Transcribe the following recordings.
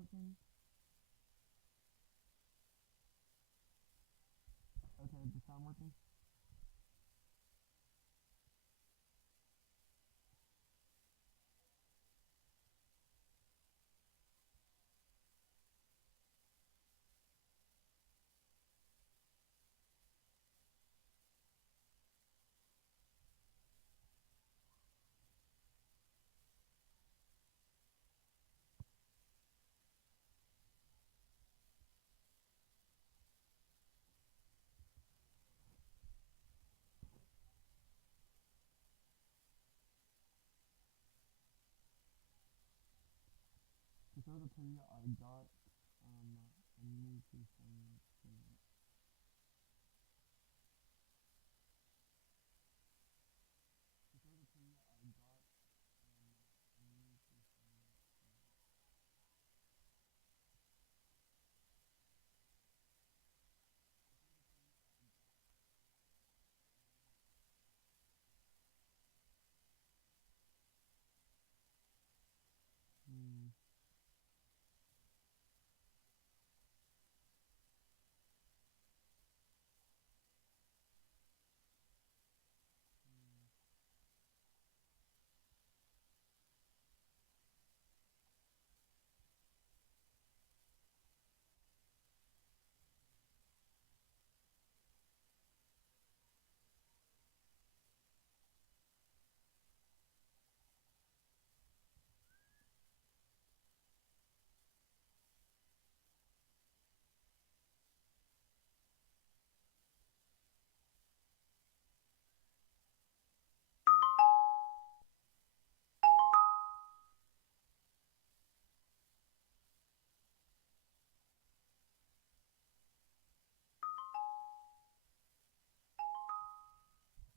working? Okay, is the sound working? To show the video, I got a new piece on screen. To show the video, I got a new piece on screen. Hmm.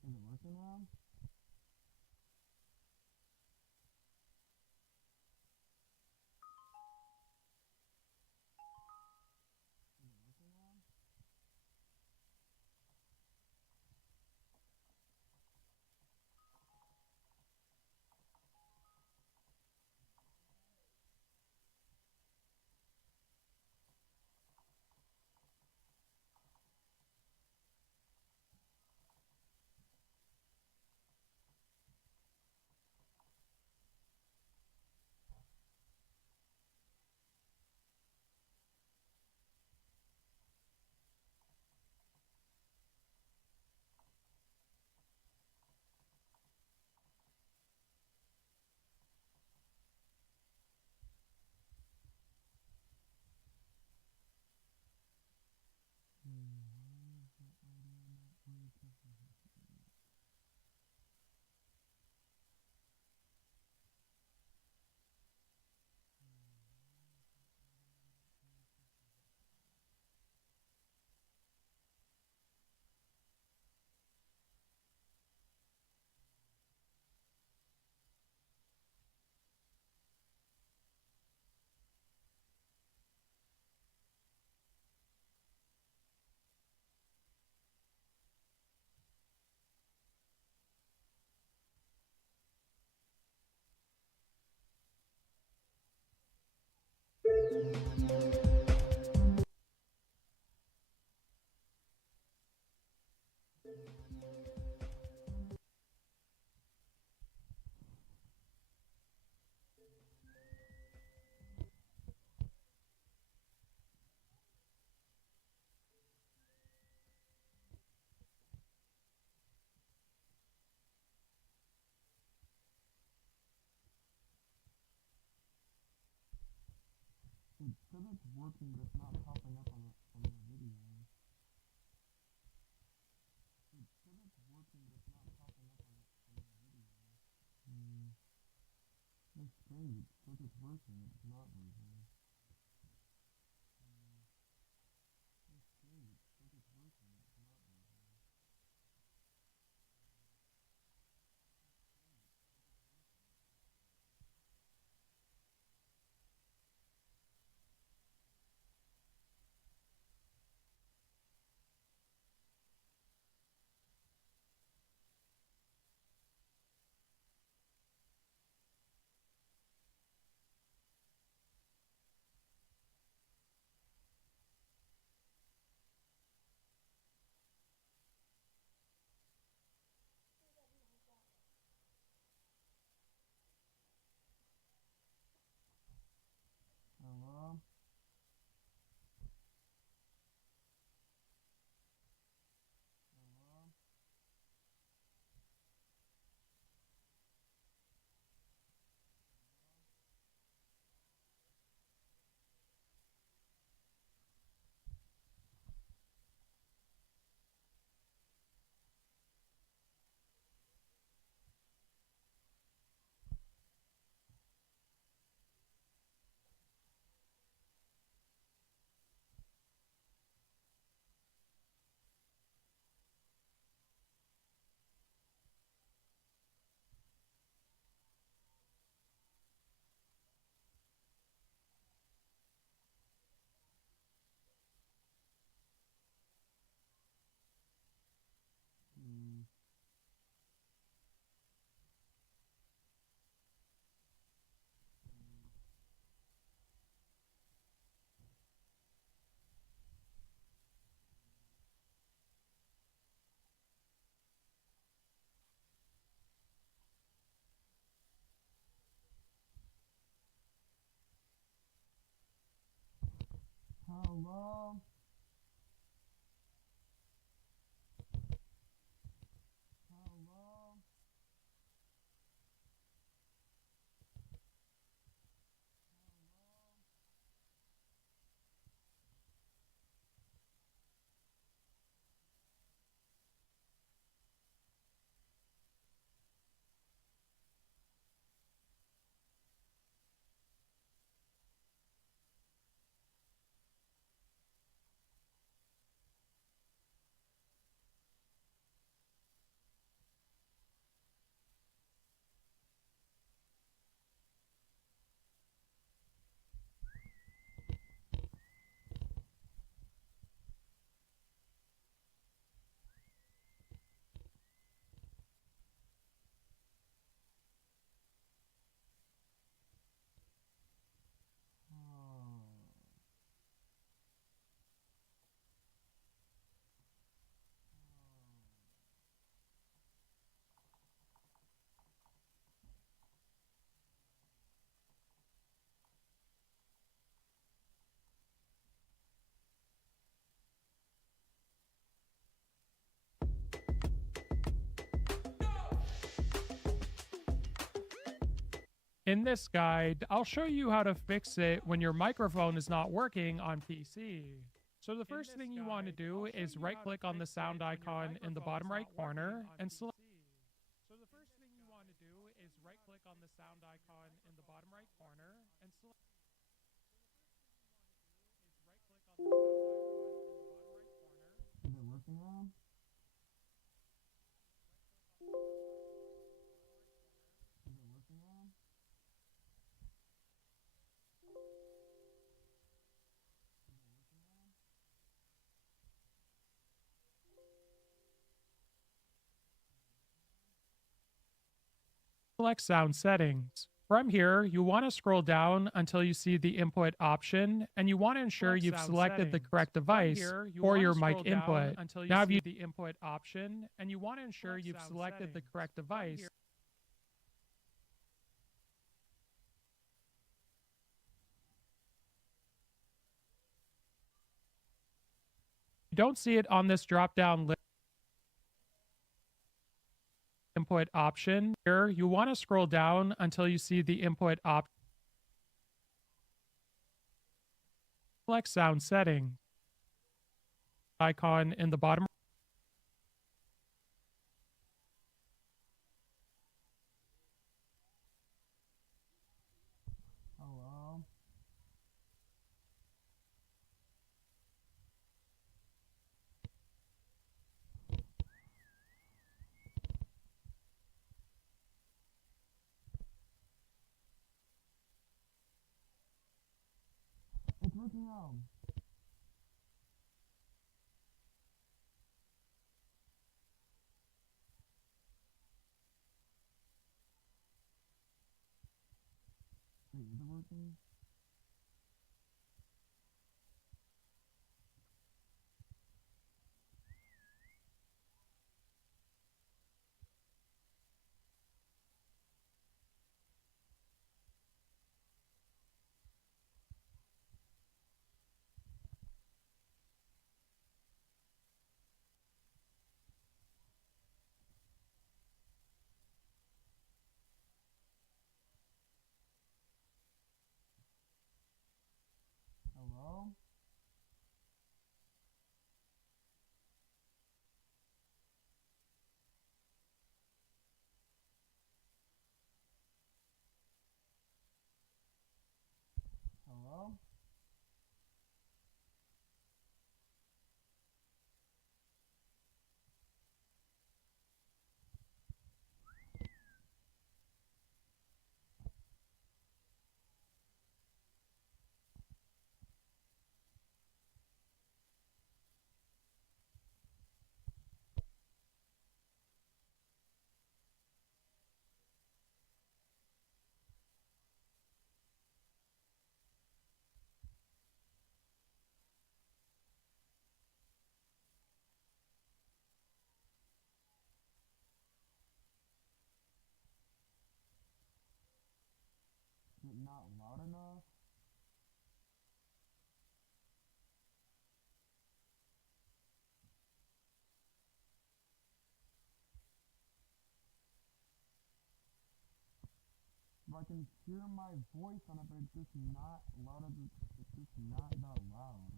Is it working now? Is it working now? Why is the audio not working? It said it's working, but it's not popping up on the video. It said it's working, but it's not popping up on the video. Hmm. That's strange. It says it's working, but it's not working. Hmm. That's strange. It says it's working, but it's not working. Hello? Hello? In this guide, I'll show you how to fix it when your microphone is not working on PC. So the first thing you want to do is right click on the sound icon in the bottom right corner and select. So the first thing you want to do is right click on the sound icon in the bottom right corner and select. Is it working now? Is it working now? Select sound settings. From here, you want to scroll down until you see the input option, and you want to ensure you've selected the correct device for your mic input. Now, if you the input option, and you want to ensure you've selected the correct device. You don't see it on this drop-down list. Input option. Here, you want to scroll down until you see the input option. Select sound settings. Icon in the bottom. Hello? It's working now. Wait, is it working? I can hear my voice on it, but it's just not loud. It's just not that loud.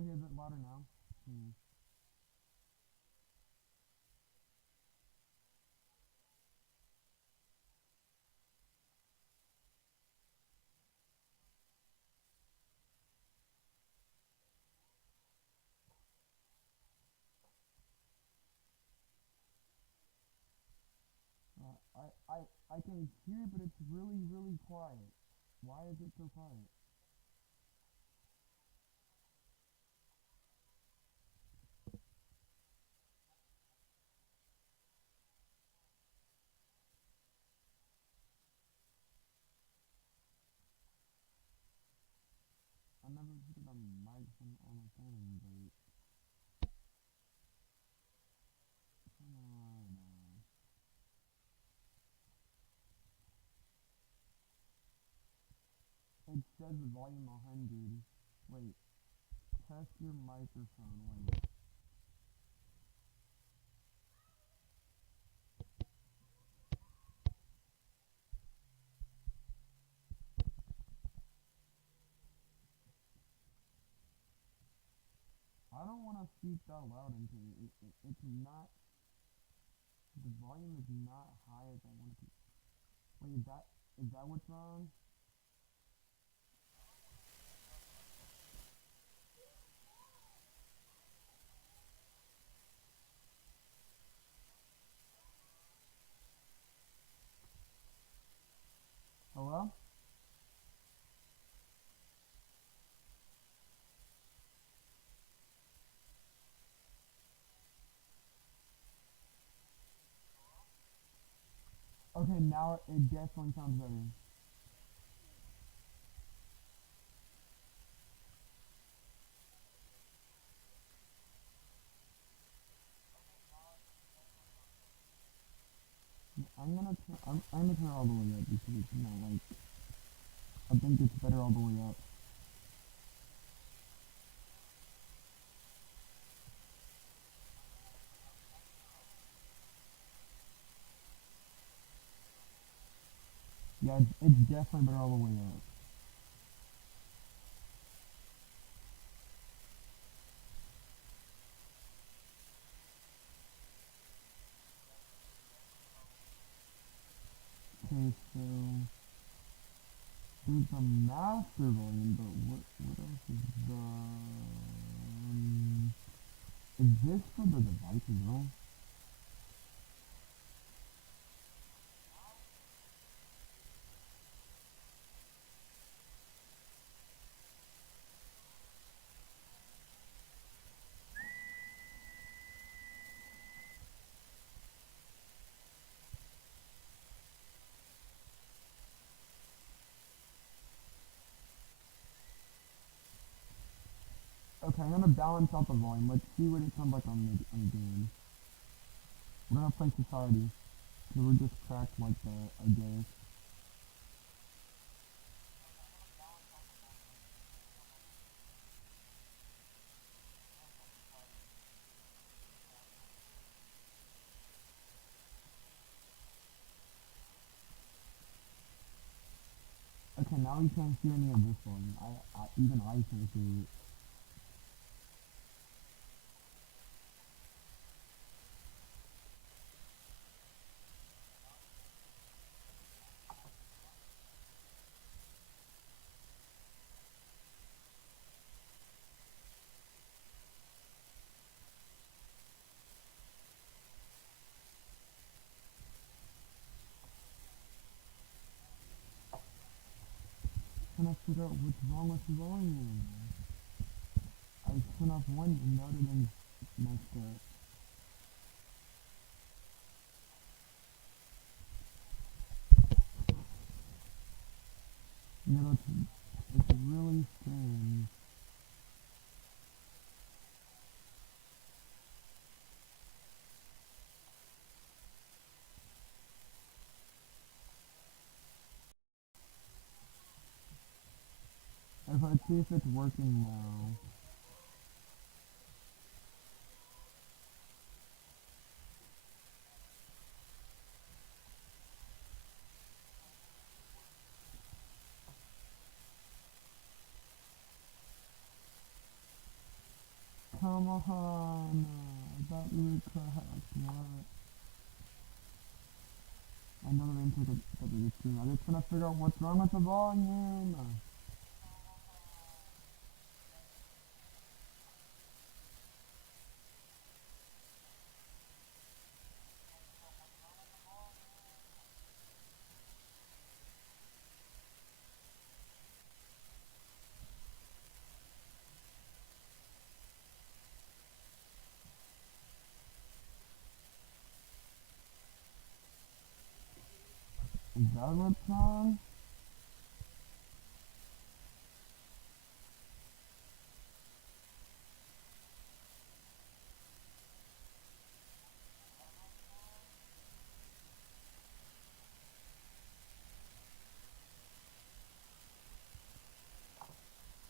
Okay, is it louder now? I can hear, but it's really, really quiet. Why is it so quiet? I never put it on mic on my phone, but come on. It says volume 100. Wait, test your microphone. Wait. I don't want to speak that loud into it. It's not. The volume is not high as I want it to. Wait, is that what's wrong? Hello? Okay, now it definitely sounds better. I'm gonna turn it all the way up because it's not like I think it's better all the way up. Yeah, it's definitely better all the way up. Okay, so there's the master volume, but what else is the is this for the device as well? Okay, I'm gonna balance out the volume. Let's see what it sounds like on the game. We're gonna play society. So we're just cracked like that, I guess. Okay, now you can't hear any of this volume. Even I can't hear it. Trying to figure out what's wrong with the volume. I turned off one and the other thing's messed up. You know, it's really strange. Let's see if it's working now. on. I thought we were cracked. What? I know they're into the big screen. I'm just trying to figure out what's wrong with the volume. Is that what's wrong?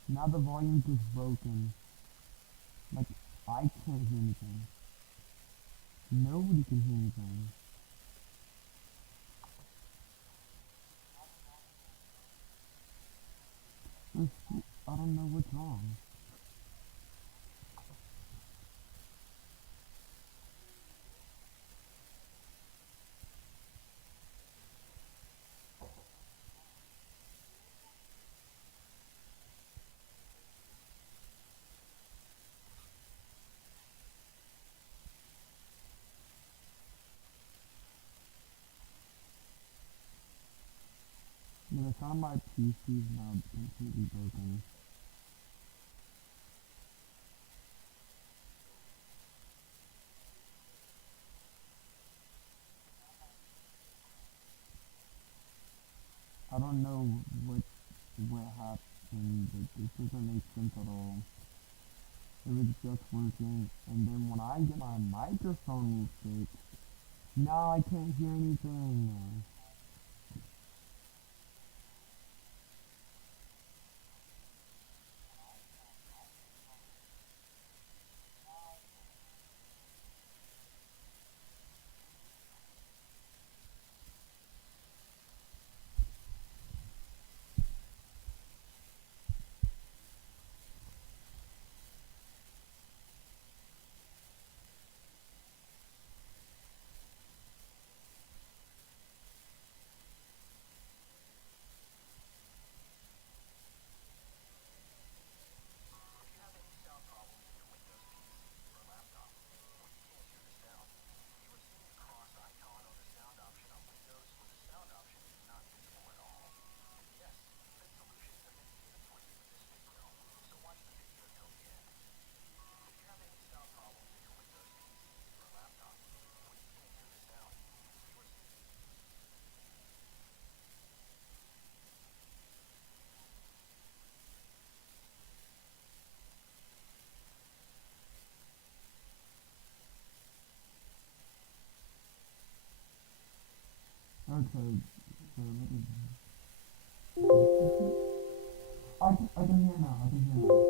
Now the volume's just broken. Like, I can't hear anything. Nobody can hear anything. I don't know what's wrong. Yeah, the sound of my PC is now completely broken. I don't know what happened, but this doesn't make sense at all. It was just working, and then when I get my microphone fixed, now I can't hear anything. Okay, so I can hear now. I can hear now.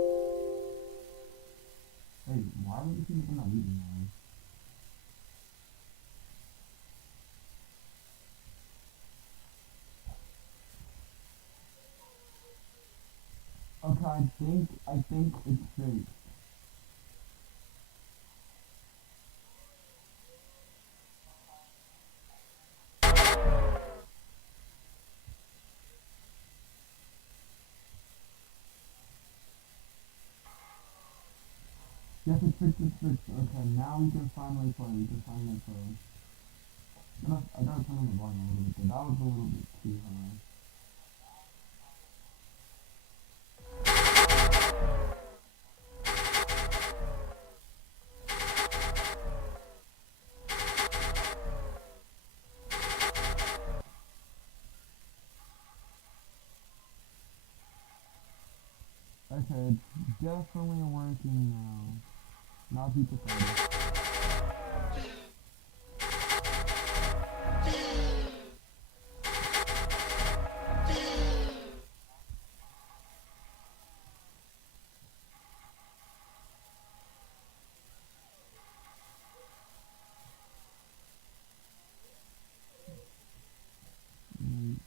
Hey, why would you think I'm not leaving now? Okay, I think it's fake. Yes, it's fixed, it's fixed. Okay, now we can finally play. We can finally play. I gotta turn on the volume a little bit, though. That was a little bit too high. Okay, it's definitely working now. Now people started.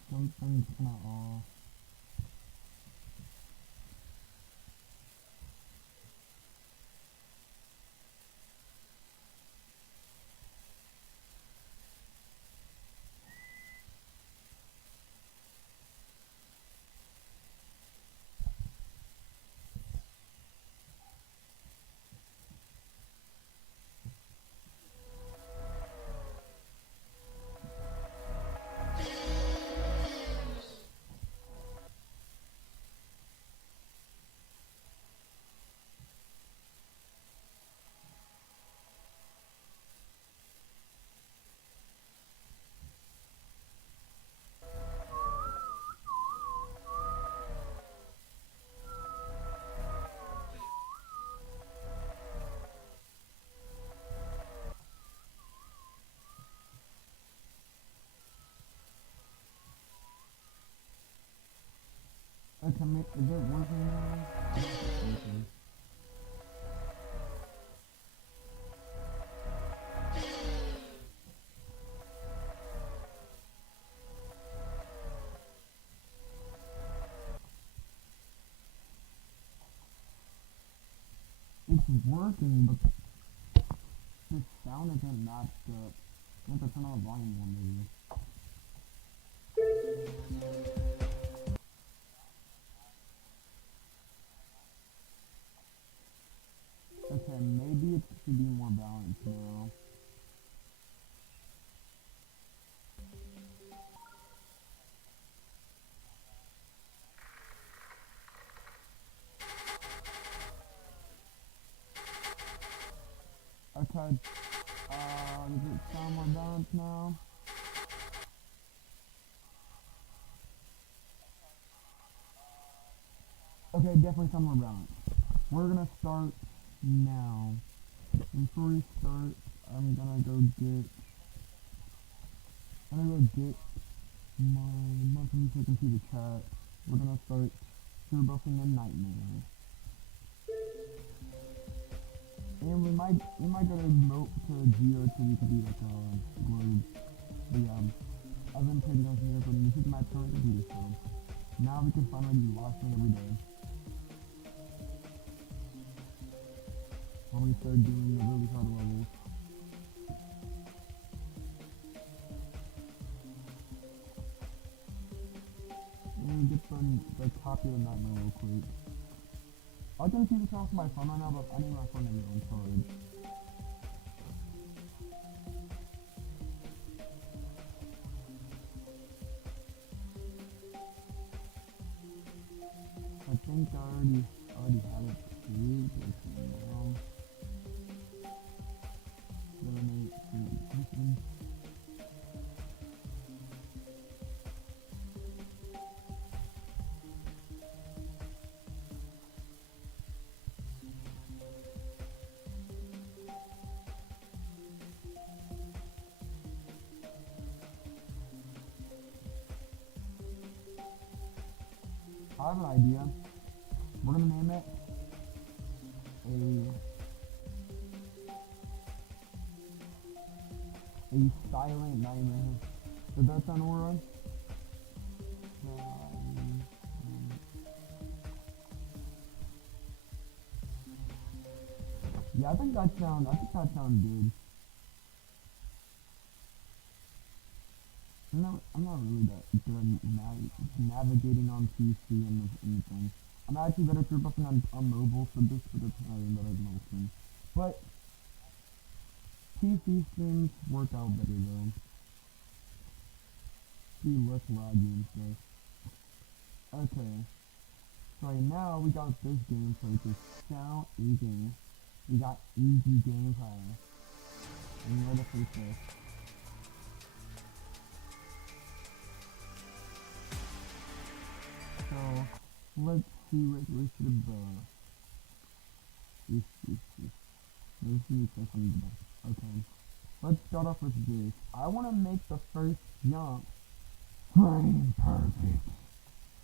Something's kinda off. is it working now? Okay. It's working, but the sound isn't matched up. I have to turn on the volume more maybe. Okay, maybe it should be more balanced now. Okay, does it sound more balanced now? Okay, definitely sound more balanced. We're gonna start now. Before we start, I'm gonna go get my monthly so I can see the chat. We're gonna start super buffing a nightmare. And we might go to Geo so we can do like a globe. But yeah, I've been playing on here, but this is my current computer so now we can finally do live stream every day. When we start doing the really hard levels. Let me get the copy of the nightmare real quick. I can see this off my phone right now, but I need my phone to be on charge. I think I already had it saved. Okay, now. Donate to person. I have an idea. We're gonna name it a silent nightmare. Does that sound alright? Yeah, I think that sounds good. I'm not really that good at navigating on PC and anything. I'm actually better at buffing on mobile, so this would have been better than most. But PC streams work out better though. Be less laggy and stuff. Okay. So right now we got this game, so it's just sound easy. We got easy gameplay. And you're the first this. So let's see what we should have let's see if I'm the best. Okay. Let's start off with this. I wanna make the first jump frame perfect.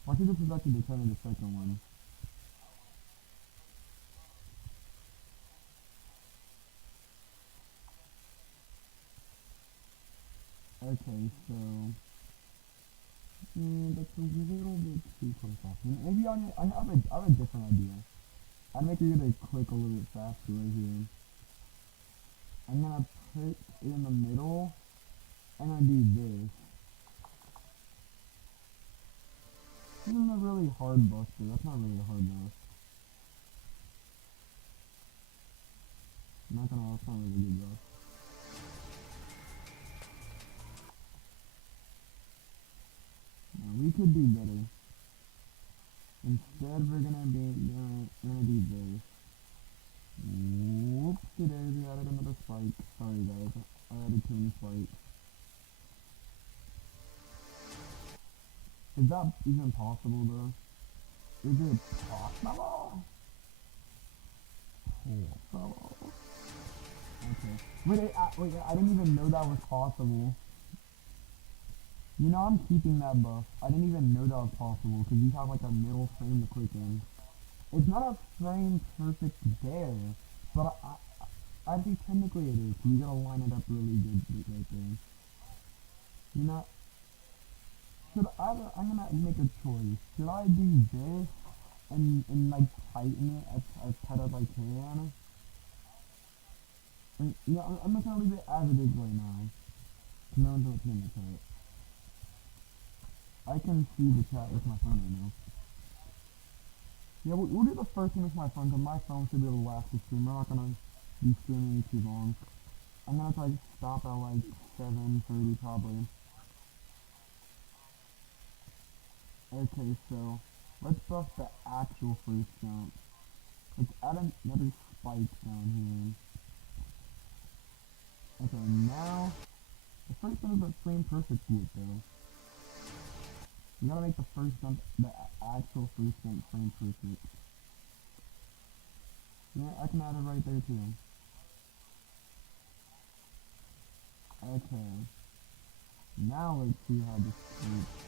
I think this is actually determining the second one. Okay, so that's a little bit too close off. Maybe I have a different idea. I'd make you to click a little bit faster right here. I'm gonna put it in the middle, and I do this. This isn't a really hard buster. That's not really a hard bust. I'm not gonna lie, that's not really a good bust. Now, we could do better. Instead, we're gonna do this. Whoopsie daisy, added another spike. Sorry guys, I added too many spikes. Is that even possible though? Is it possible? Possible. Okay. Wait, I didn't even know that was possible. You know, I'm keeping that buff. I didn't even know that was possible, because you have like a middle frame to click in. It's not a frame perfect there, but I think technically it is. You gotta line it up really good right there. You know, I'm gonna make a choice. Should I do this and like tighten it as tight as I can? And, yeah, I'm just gonna leave it as it is right now. No one's gonna pay me to it. I can see the chat with my phone right now. Yeah, we'll do the first thing with my phone, because my phone should be able to last the stream. We're not gonna be streaming too long. I'm gonna try to stop at like 7:30 probably. Okay, so let's buff the actual first jump. Let's add another spike down here. Okay, now the first one is a frame perfect yet though. You gotta make the first jump, the actual first jump frame perfect. Yeah, I can add it right there too. Okay. Now let's see how this works.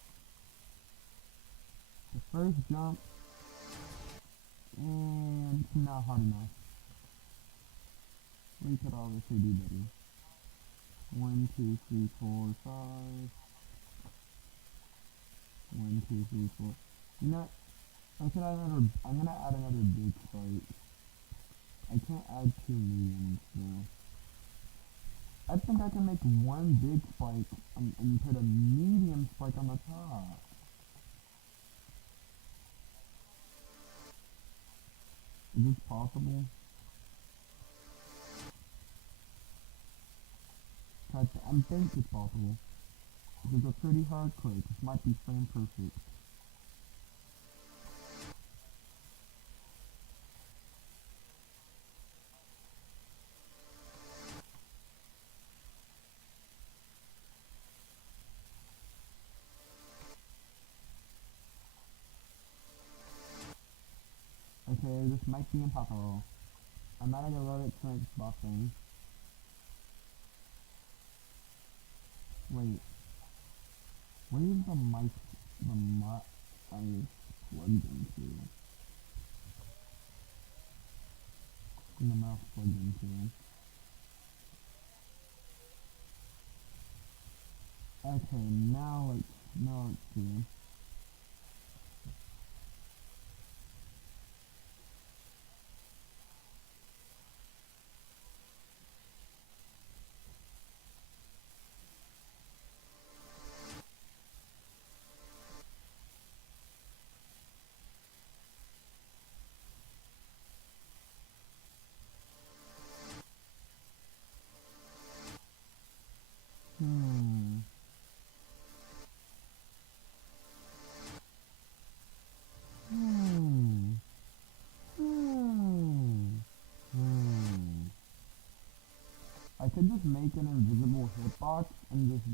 The first jump, and it's not hard enough. We could obviously do better. 1, 2, 3, 4, 5. 1, 2, 3, 4. You know, I'm gonna add another big spike. I can't add 2 mediums though. I think I can make one big spike and put a medium spike on the top. Is this possible? I think it's possible. This is a pretty hard click. This might be frame perfect. Okay, this might be impossible. I'm not gonna let it finish buffing. Wait. Where is the mic I plugged into? And the mouse plugged into. Okay, now let's see. Hmm. Hmm. Hmm. Hmm. I could just make an invisible hitbox and just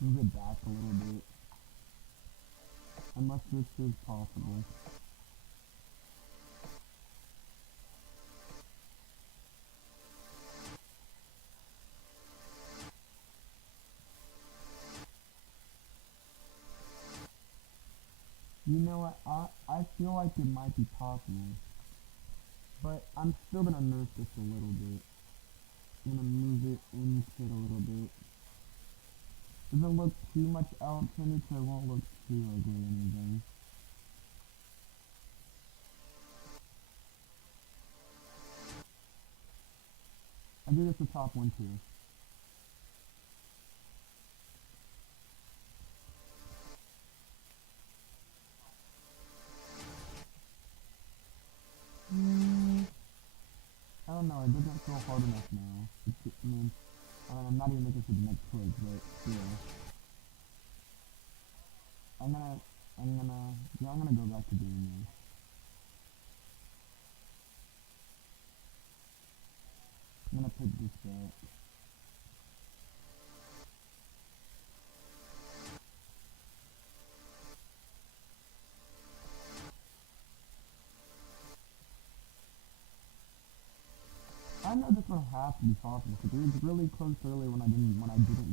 move it back a little bit. Unless this is possible. You know what? I feel like it might be possible. But I'm still gonna nerf this a little bit. I'm gonna move it into it a little bit. Doesn't look too much out to me, so it won't look too ugly or anything. I do this the top one too. I don't know, it doesn't feel hard enough now. I'm not even making for the next click, but yeah. I'm gonna go back to doing this. I'm gonna put this back. I know this one have to be possible because it was really close earlier when I didn't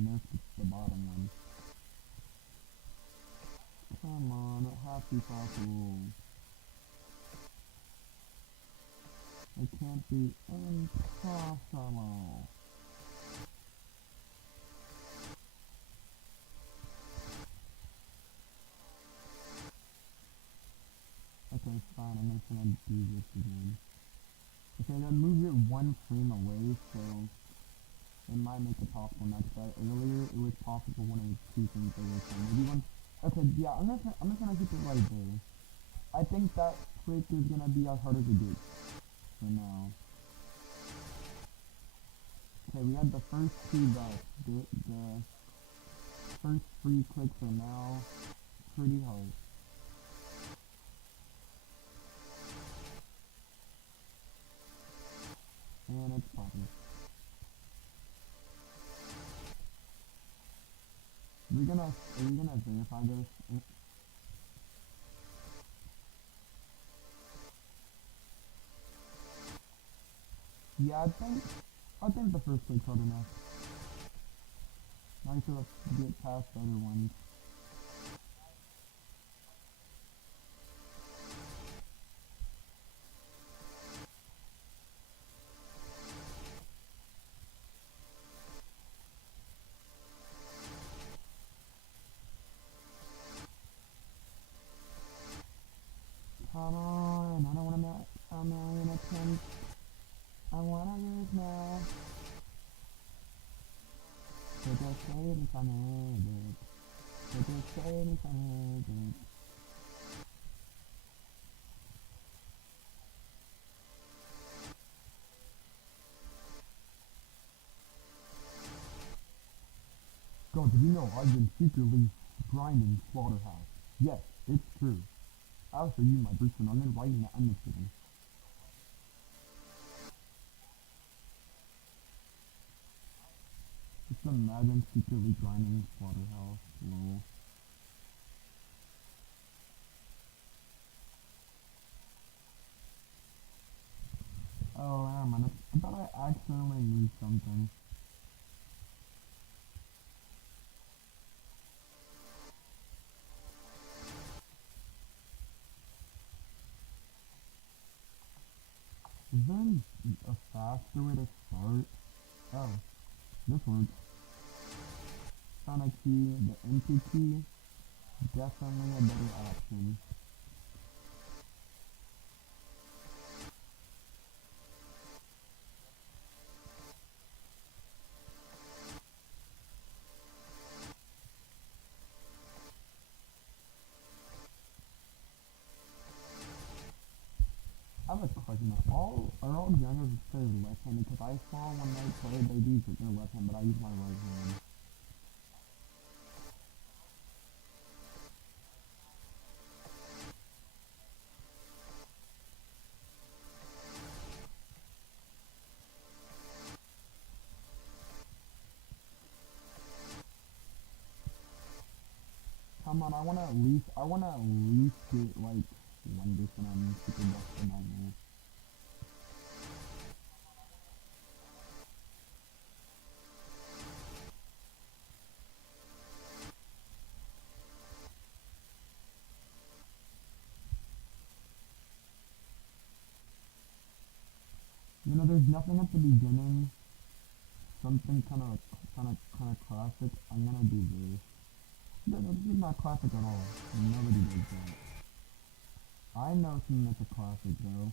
miss the bottom one. Come on, it has to be possible. It can't be impossible. Okay, fine, I'm just gonna do this again. Okay, then move it one frame away, so it might make it possible next time. Earlier, it was possible when it was two frames away, so maybe one... Okay, yeah, I'm just gonna keep it right there. I think that trick is gonna be as hard as it gets for now. Okay, we had the first two bucks. The first three clicks are now pretty hard. And it's popping. Are we gonna verify this? Yeah, I think the first click's hard enough. Now you should get past the other ones. Come on, I don't want a million attempts. I wanna lose now. So just save me from it. So just save me from it. God, did you know I've been secretly grinding Slaughterhouse? Yes, it's true. I'll show you my person. I'm in writing that. I'm just kidding. Just imagine secretly grinding Slaughterhouse. Lol. Oh, yeah, man. I thought I accidentally moved something. Is there a faster way to start? Oh, this works. Found a key, the enter key, definitely a better option. I have a question. Are all youngers considered left-handed? Because I saw when they play, they use their left hand, but I use my right hand. Come on, I wanna at least get like one this when I'm super busted on here. You know, there's nothing at the beginning. Something kind of classic. I'm gonna do this. No, this is not classic at all. Nobody does that. I know something that's a classic though.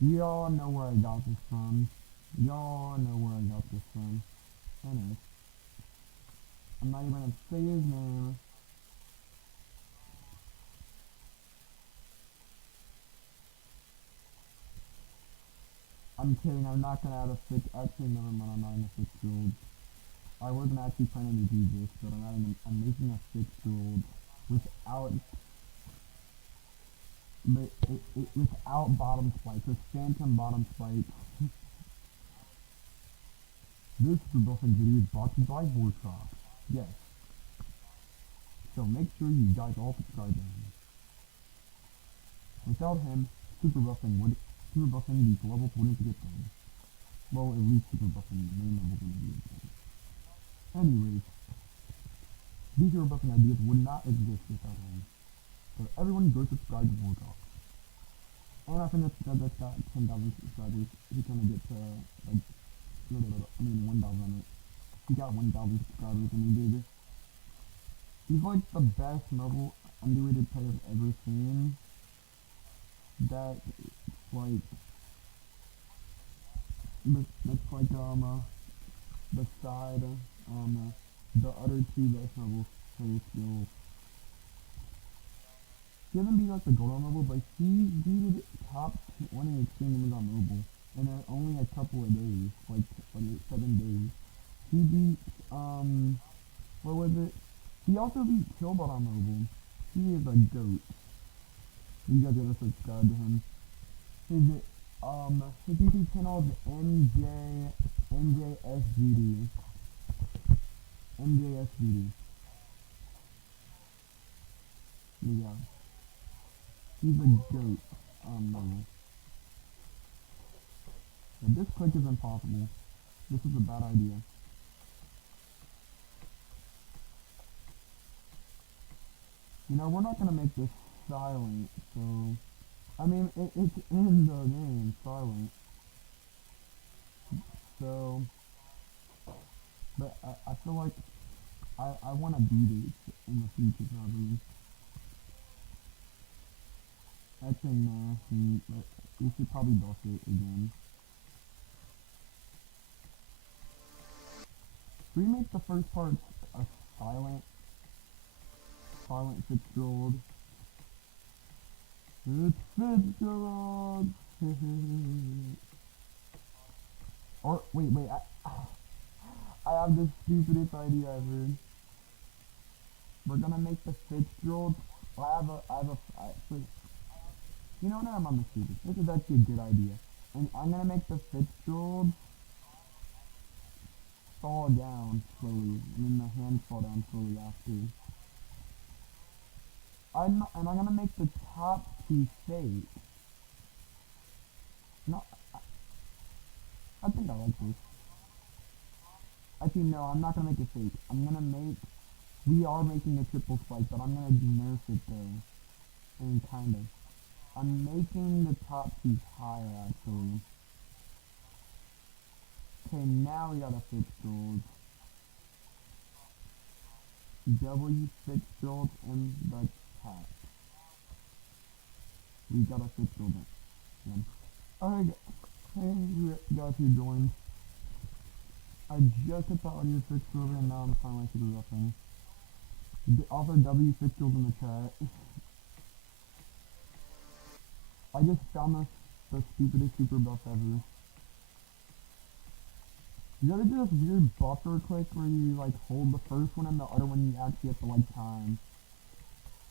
Y'all know where I got this from. Y'all know where I got this from. Anyways, I'm not even gonna say his name. I'm kidding, I'm not gonna add a six. Actually, never mind, I'm not in a 6-year-old. I wasn't actually planning to do this, but I'm making a 6-year-old without, without bottom spikes, with phantom bottom spikes. This buffing video is brought to you by Warcraft. Yes. So make sure you guys all subscribe to him. Without him, super buffing these levels wouldn't get done. Well, at least super buffing the main level wouldn't be done. Anyways, these super buffing ideas would not exist without him. So everyone go subscribe to Robux. And I think that's got 10,000 subscribers. He's gonna get to, like, 1,000. He got 1,000 subscribers and he did. He's like the best mobile underrated player I've ever seen. That's like, beside, the other two best mobile player skills. He hasn't beat like the gold on mobile, but he did top 20 extreme limits on mobile in only a couple of days, like 7 days. He beat, what was it? He also beat Killbot on mobile. He is a goat. You guys gotta subscribe to him. His YouTube channel is NJSGD. NJSGD. Yeah. He's a goat on mobile. But this click is impossible. This is a bad idea. You know, we're not gonna make this silent, so... I mean, it's in the game, silent. So... But I feel like I wanna beat it in the future, probably. Actually, no, but we should probably buff it again. Should we make the first part a silent 6-year-old? It's 6-year-old! Or, wait, I have the stupidest idea ever. We're gonna make the 6-year-old, you know what, I'm on the stupid. This is actually a good idea. And I'm gonna make the 6-year-old fall down slowly, and then the hands fall down slowly after. And I'm gonna make the top 2 fake. No, I think I like this. Actually, no, I'm not gonna make it fake. We are making a triple spike, but I'm gonna nerf it though. I mean, kind of. I'm making the top 2 higher, actually. Okay, now we got a 6-year-old. W 6-year-old in the chat. We got a 6-year-old. Yeah. Alright, hey guys who joined. I just hit the audio 6-year-old and now I'm finally super roughing. Also, W 6-year-old in the chat. I just found the stupidest super buff ever. You gotta do this weird buffer click where you like hold the first one and the other one you actually have to like time.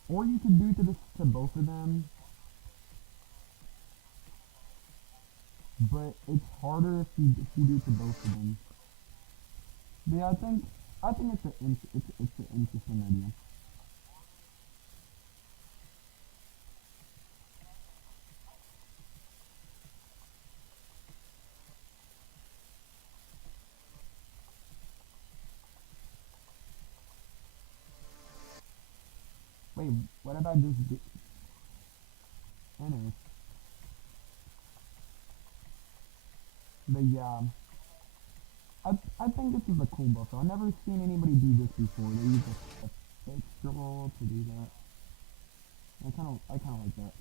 Or you could do it to both of them. But it's harder if you do it to both of them. But yeah, I think it's an interesting idea. Wait, what if I just do... Anyways. But yeah. I think this is a cool buffer. I've never seen anybody do this before. They use a 6-year-old to do that. I kinda like that.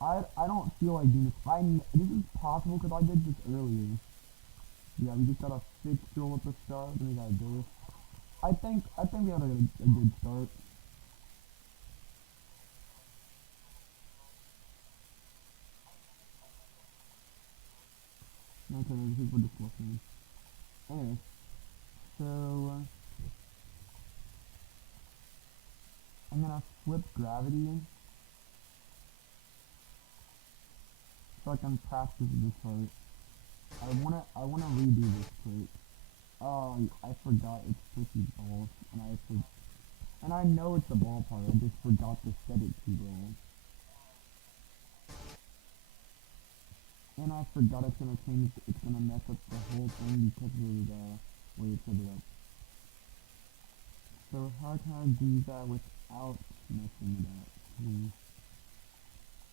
I don't feel like doing this. This is possible because I did this earlier. Yeah, we just got a 6-year-old at the start, then we got this. I think we had a good start. Okay, people just listening. Anyway, so I'm gonna flip gravity so I can practice this part. I wanna redo this part. Oh, I forgot it's tricky balls, and And I know it's the ballpark, I just forgot to set it to roll. And I forgot it's gonna change, it's gonna mess up the whole thing because of where you set it up. So how can I do that without messing it up?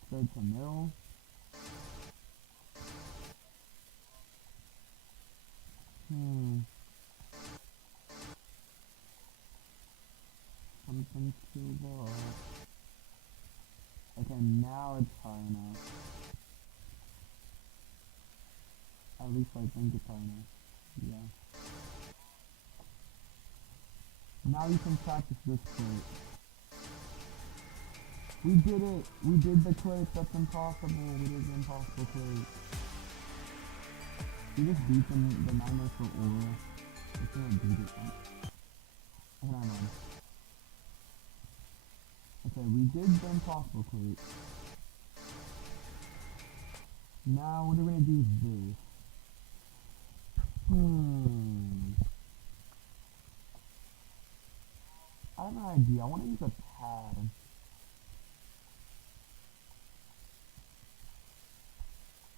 Set to middle. Something too low. Okay, now it's high enough. At least I think it's high enough. Yeah. Now you can practice this clip. We did it! We did the clip! That's impossible! We did the impossible clip. We just beat the Niners for Aura. It's gonna beat it. Okay, never mind. Okay, we did the impossible clip. Now, what are we gonna do with this? I have an idea. I wanna use a pad.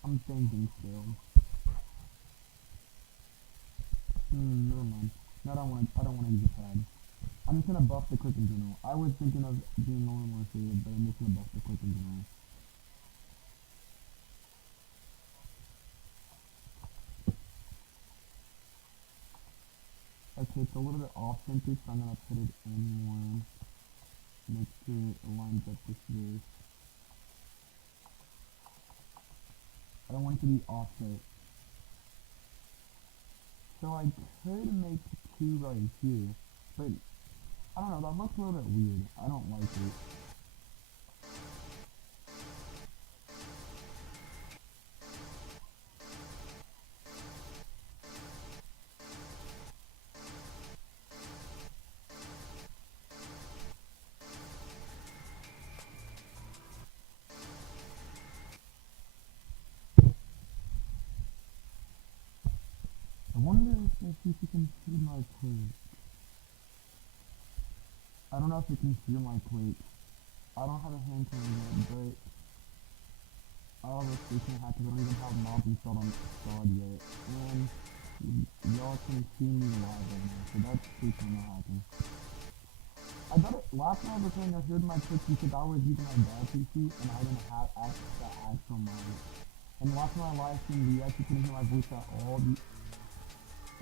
I'm thinking still. Never mind. No, I don't wanna use a pad. I'm just gonna buff the clip in general. I was thinking of being a little more creative, but I'm just gonna buff the clip in general. Okay, it's a little bit off-centered, so I'm gonna put it in more. Make sure it lines up with this. I don't want it to be offset. So I could make two right here, but I don't know, that looks a little bit weird. I don't like it. I wonder if you can see my clip. I don't know if you can hear my clip. I don't have a hand camera yet, but I obviously can't hack because I don't even have mobs installed on squad yet. And y'all can see me live right now, so that's super not happening. I bet it, last time I was saying I heard my clip because I was using my dad's PC and I didn't have access to actual mic. And last time I live streamed, you actually couldn't hear my voice at all. And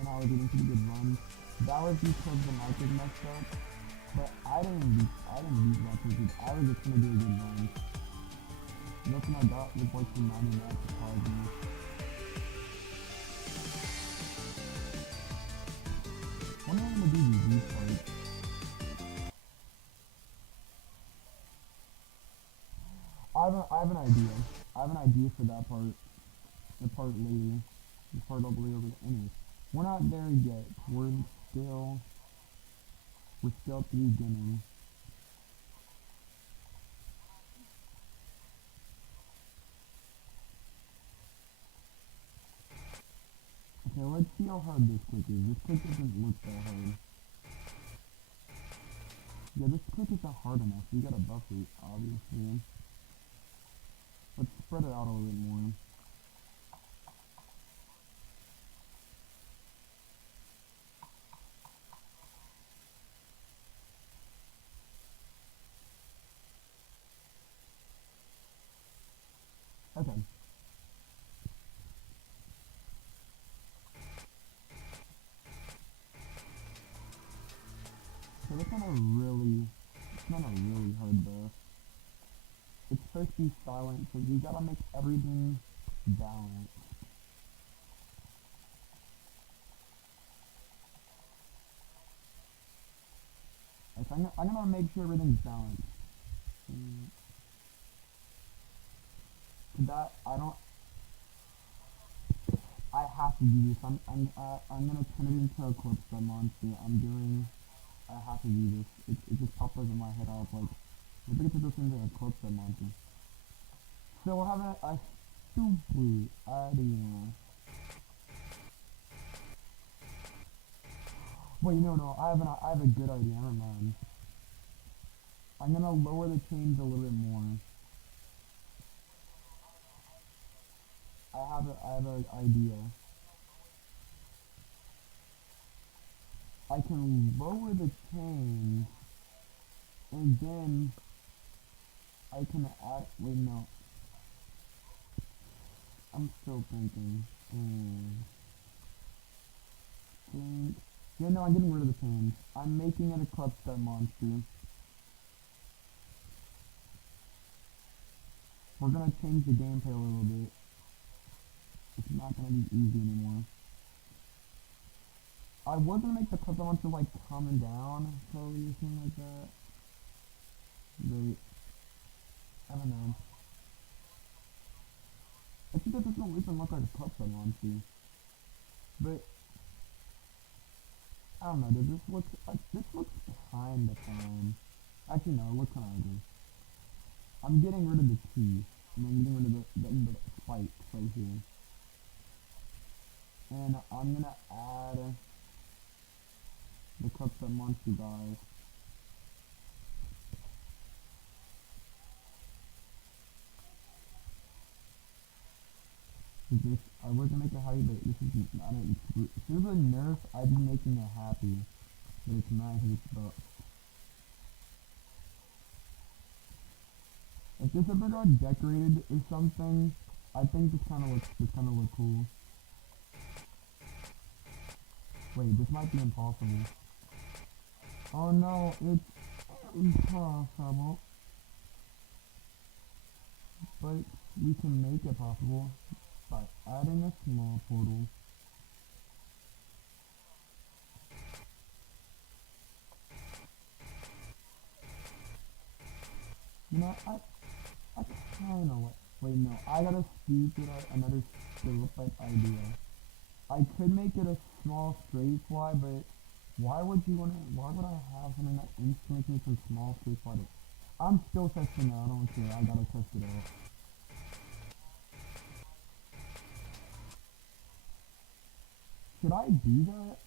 I was getting pretty good runs. That was because the mic was messed up. But I didn't use that because I was just gonna do a good run. Nothing I got was like the 90 max surprised me. What am I gonna do these restarts? I have an idea. I have an idea for that part. The part later. The part all the way over there. Anyways, we're not there yet. We're still at the beginning. Okay, let's see how hard this clip is. This clip doesn't look that hard. Yeah, this clip isn't hard enough. We gotta buff it, obviously. Let's spread it out a little bit more. Okay. So it's not a really hard buff. It's supposed to be silent, so you gotta make everything balanced. Okay, I'm gonna make sure everything's balanced. To that, I have to do this. I'm gonna turn it into a clip that monster. I have to do this. It just popped up in my head. I was like, I think it's this into a clip that monster. So we're having a stupid idea. Wait, no, I have a good idea. Never mind. I'm gonna lower the chains a little bit more. I have an idea. I can lower the chains, and then I can add, wait, no. I'm still thinking. Think. Yeah, no, I'm getting rid of the chains. I'm making it a clubstep monster. We're gonna change the gameplay a little bit. It's not gonna be easy anymore. I was gonna make the clubstep monster like coming down slowly or something like that. But I don't know. Actually, that doesn't even look like a clubstep monster. But I don't know. Does this looks kinda fine. Actually, no, it looks kinda ugly. I'm getting rid of the teeth, and I'm getting rid of the spikes right here. And I'm gonna add the clubstep monster guys. This, I was gonna make it happy, but this is not an. If it was a nerf, I'd be making it happy. But it's not because it's buff. If this ever got decorated or something, I think this kind of look cool. Wait, this might be impossible. Oh no, it's impossible. But we can make it possible by adding a small portal. You know, I kinda like, wait, no, I got a another stupid idea. I could make it a small straight fly, but why would I have something that instantly makes a small straight fly? I'm still testing it, I don't care, I gotta test it out. Should I do that?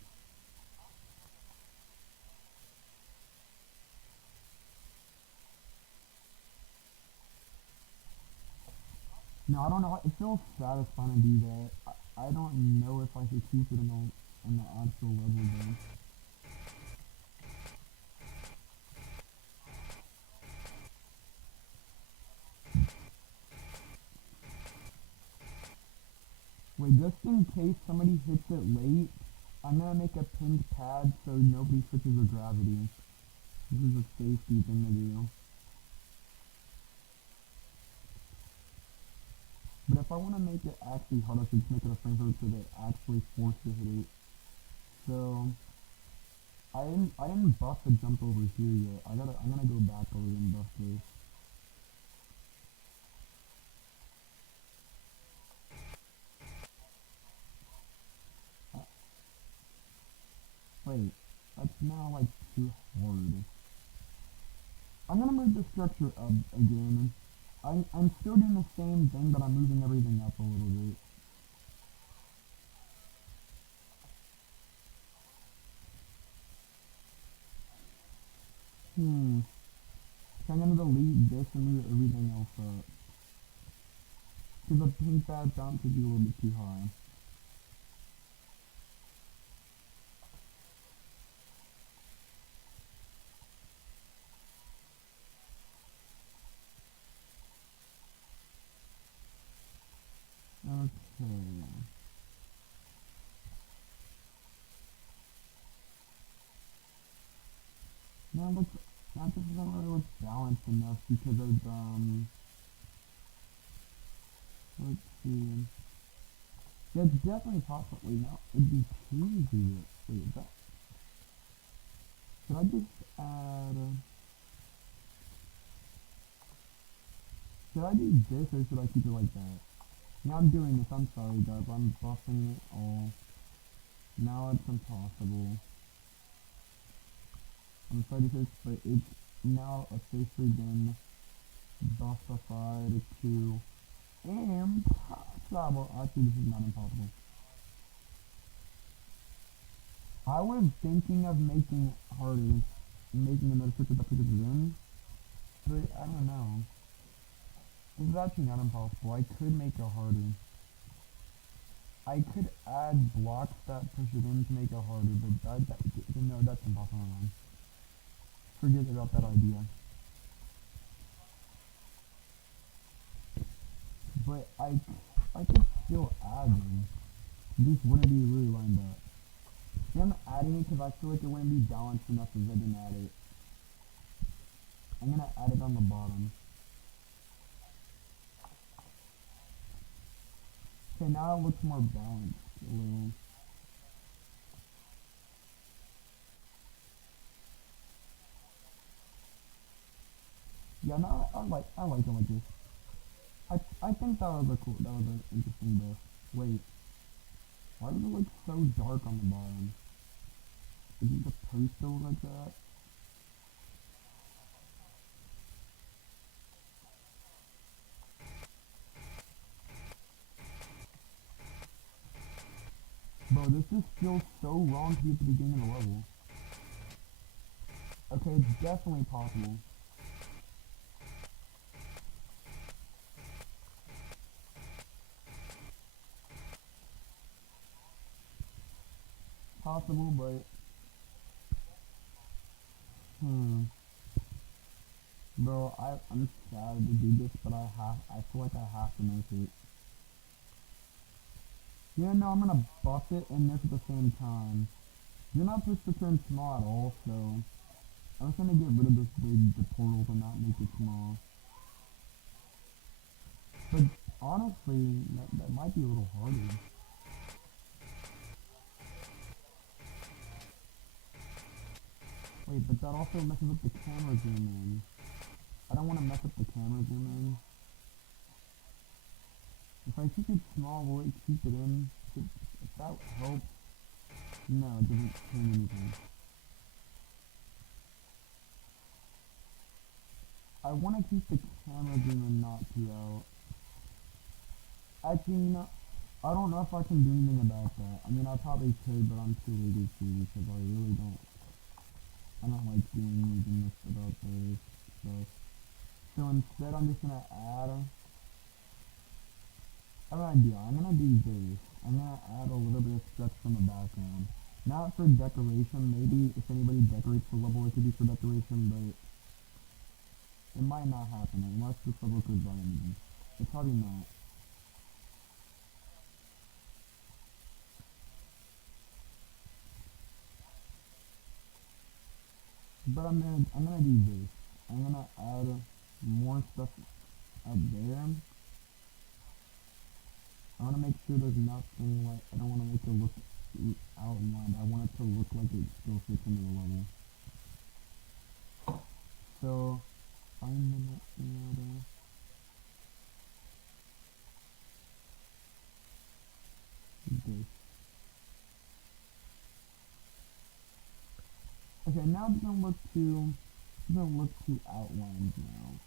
No, I don't know, it feels satisfying to do that. I don't know if I should keep it on the actual level though. Wait, just in case somebody hits it late, I'm gonna make a pink pad so nobody switches with gravity. This is a safety thing to do. But if I want to make it actually hard, I should just make it a frame rate so that actually forced to hit it. So I didn't buff the jump over here yet. I'm gonna go back over and buff this. Uh, Wait, that's now like too hard. I'm gonna move the structure up again. I'm still doing the same thing, but I'm moving everything up a little bit. So I'm gonna delete this and move everything else up. Because the pink pad bounce would be a little bit too high. Okay. Now looks not this doesn't really look balanced enough because of let's see. Yeah, it's definitely possible. Wait, no, it'd be too easy. Wait, is that should I just add should I do this or should I keep it like that? Now I'm doing this, I'm sorry guys, I'm buffing it all. Now it's impossible. I'm sorry to this, but it's now officially been buffified to impossible. Actually, this is not impossible. I was thinking of making it harder, making another picture that pushes it in, But I don't know. This is actually not impossible. I could make it harder. I could add blocks that push it in to make it harder, but no, that's impossible. Forget about that idea. But I could still add them. This wouldn't be really lined up. See, I'm adding it because I feel like it wouldn't be balanced enough if I didn't add it. I'm gonna add it on the bottom. Okay, now it looks more balanced a little. Yeah, no, I like it like this. I think that was an interesting buff. Wait, why does it look so dark on the bottom? Is it supposed to look like that? Bro, this just feels so wrong to be at the beginning of the level. Okay, it's definitely possible. Possible, but bro, I'm sad to do this, but I feel like I have to make it. Yeah, no, I'm gonna buff it and this at the same time. You're not supposed to turn small at all, so I'm just gonna get rid of this the portals and not make it small. But honestly, that might be a little harder. Wait, but that also messes up the camera zoom in. I don't want to mess up the camera zoom in. If I keep it small, will it keep it in? If that helps. No, it doesn't change anything. I want to keep the camera zoom in not too out. Actually, no, I don't know if I can do anything about that. I mean, I probably could, but I'm too lazy to because I don't like doing anything about this stuff. So instead, I'm just gonna add. I have an idea. I'm gonna do this. I'm gonna add a little bit of stretch from the background. Not for decoration. Maybe if anybody decorates the level, it could be for decoration, but it might not happen unless this level goes by anything. It's probably not. But I'm gonna do this. I'm gonna add more stuff up there. I wanna make sure there's nothing like I don't wanna make it look outlined. I want it to look like it still fits into the level. So I'm gonna add this. Okay, now it's gonna look too outlined now.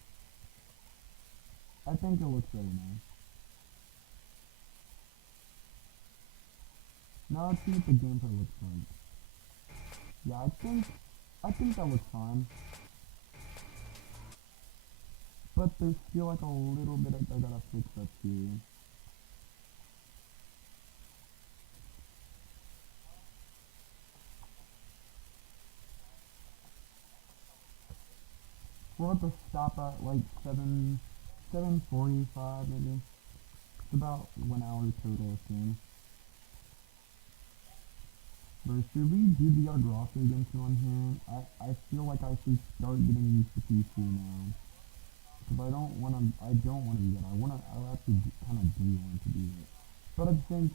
I think it looks better now. Now let's see what the gameplay looks like. Yeah, I think that looks fine. But there's still like a little bit I gotta fix up here. We'll have to stop at like 7:45 maybe. It's about 1 hour total soon. But should we do the other glossary again on here? I feel like I should start getting used to PC now. Because I don't wanna do that. I actually kinda do want to do that. But I think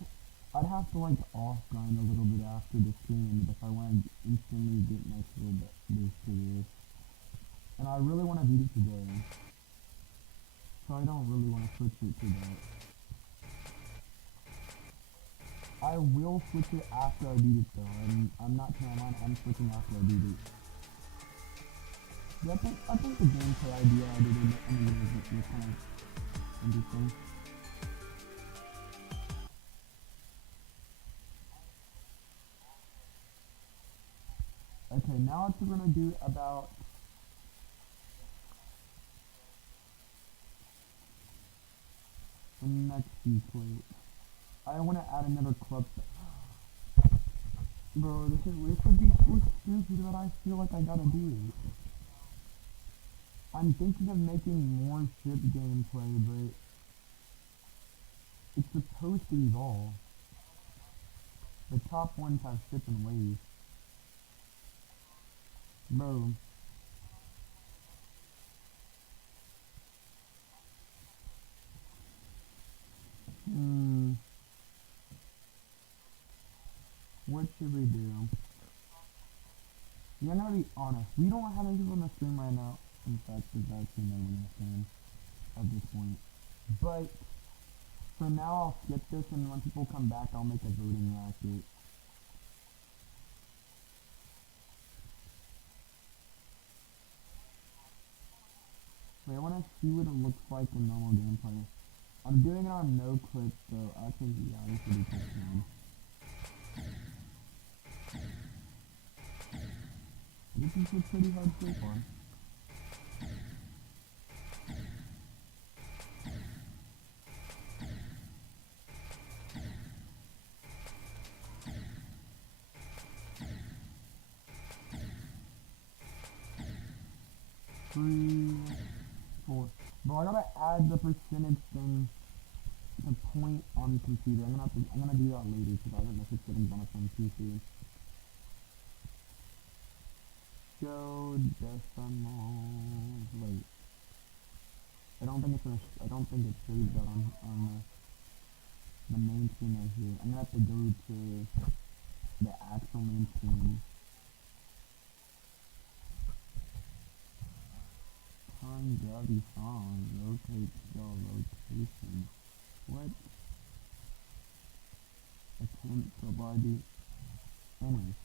I'd have to like off grind a little bit after the stream if I want to instantly get nice little boost to this. And I really want to beat it today. So I don't really want to switch it to that. I will switch it after I beat it though. I'm not planning on I'm switching after I beat it. Yeah, I think the gameplay idea I did in the was kind of interesting. Okay, now what we're gonna do about PC plate. I want to add another clip. Bro, this would be so stupid, but I feel like I gotta do it. I'm thinking of making more ship gameplay, but it's supposed to evolve. The top ones have ship and wave. Bro. What should we do? Yeah, I'm gonna be honest. We don't have any people on the stream right now. In fact, there's actually no one on the stream at this point. But for now, I'll skip this, and when people come back, I'll make a voting racket. Wait, I want to see what it looks like in normal gameplay. I'm doing it on no clip, so I think, yeah, this will be pretty good. This is pretty hard so far. Three, four. Bro, I gotta add the percentage thing to point on the computer. I'm gonna do that later because I don't know if it's getting done on PC. Show decimal. Wait. I don't think it shows that on the main screen right here. I'm gonna have to go to the actual main screen. Time gravity song. Rotate scale rotation. What? Attempt to body. Anyways.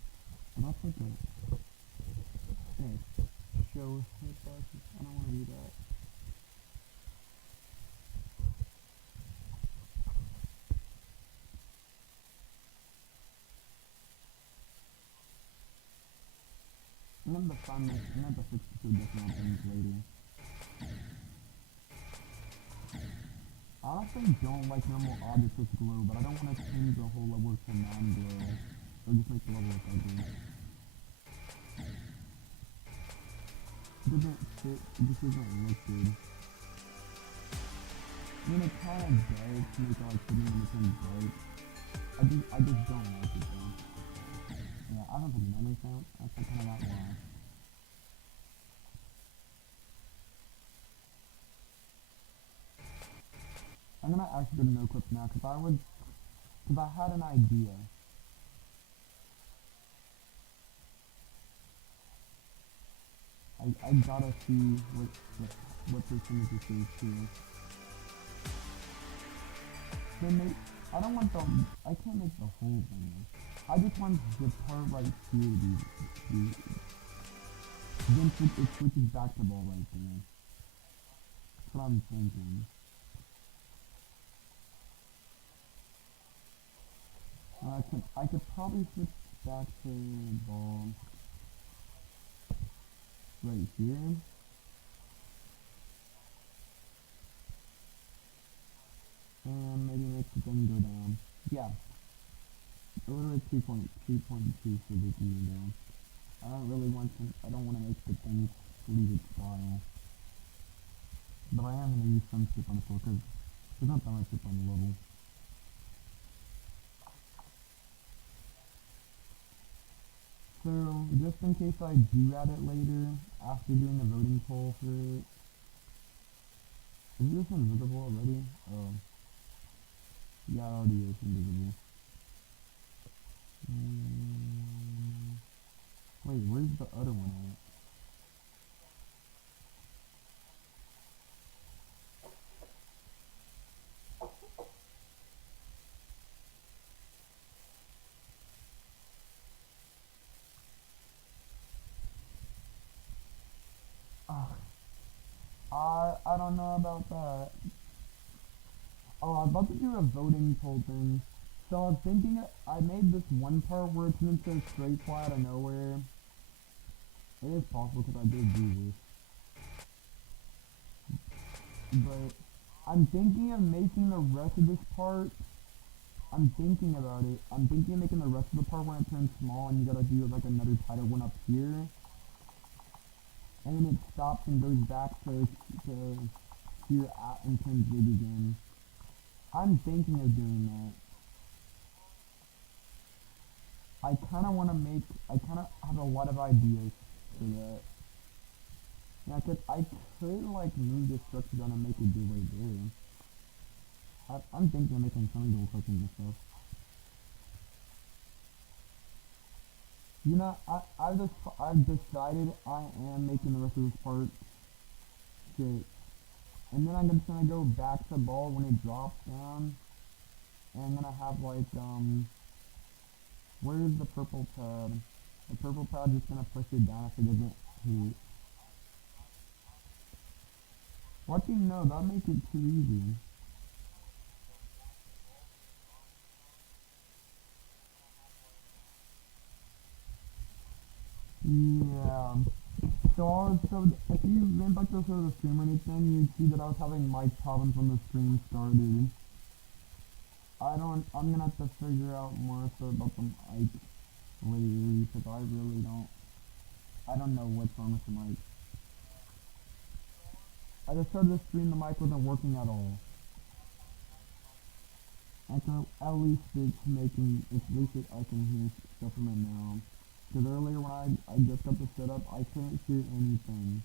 That's like a show hitboxes. I don't wanna do that. I'm gonna fix the two different things later. I honestly don't like normal objects with glow, but I don't want to change the whole level to non-glow. Or just make the level look ugly. It doesn't fit, it just doesn't look good. I mean, it's kind of dark to make it like sitting in the same dark. I just don't like it though. Yeah, I don't think the memory sound. That's kind of not why. I'm gonna actually go to no clips now, cause I had an idea. I gotta see what percentage this is too. I don't want I can't make the whole thing. I just want the part right here to be then it switches back to ball right there. That's what I'm thinking. I could probably switch back to ball right here. And maybe make the thing go down. Yeah. Order 2.2 for the thing down. I don't want to make the thing leave its style. But I am going to use some chip on the floor because there's not that much chip on the level. So, just in case I do add it later, after doing the voting poll for it. Is this invisible already? Oh. Yeah, it already is invisible. Wait, where's the other one at? I don't know about that. Oh, I was about to do a voting poll thing. So I was thinking, I made this one part where it's into a straight fly out of nowhere. It is possible because I did do this. But I'm thinking of making the rest of this part. I'm thinking about it. I'm thinking of making the rest of the part when it turns small and you gotta do like another tidal one up here. And then it stops and goes back to here and turns big again. I'm thinking of doing that. I kinda have a lot of ideas for that. Yeah, I could like move this structure down and make it do right there. I'm thinking of making some little cooking and stuff. You know, I've decided I am making the rest of this part shit. And then I'm just gonna go back to ball when it drops down. And I'm gonna have like, where's the purple pad? The purple pad just gonna push it down if it doesn't hit. What do you know? That'll make it too easy. Yeah. So if you went back to the stream or anything, you'd see that I was having mic problems when the stream started. I'm gonna have to figure out more stuff about the mic later, because I don't know what's wrong with the mic. I just started the stream, the mic wasn't working at all. At least I can hear stuff from it now. Because earlier when I just got the setup, I couldn't hear anything.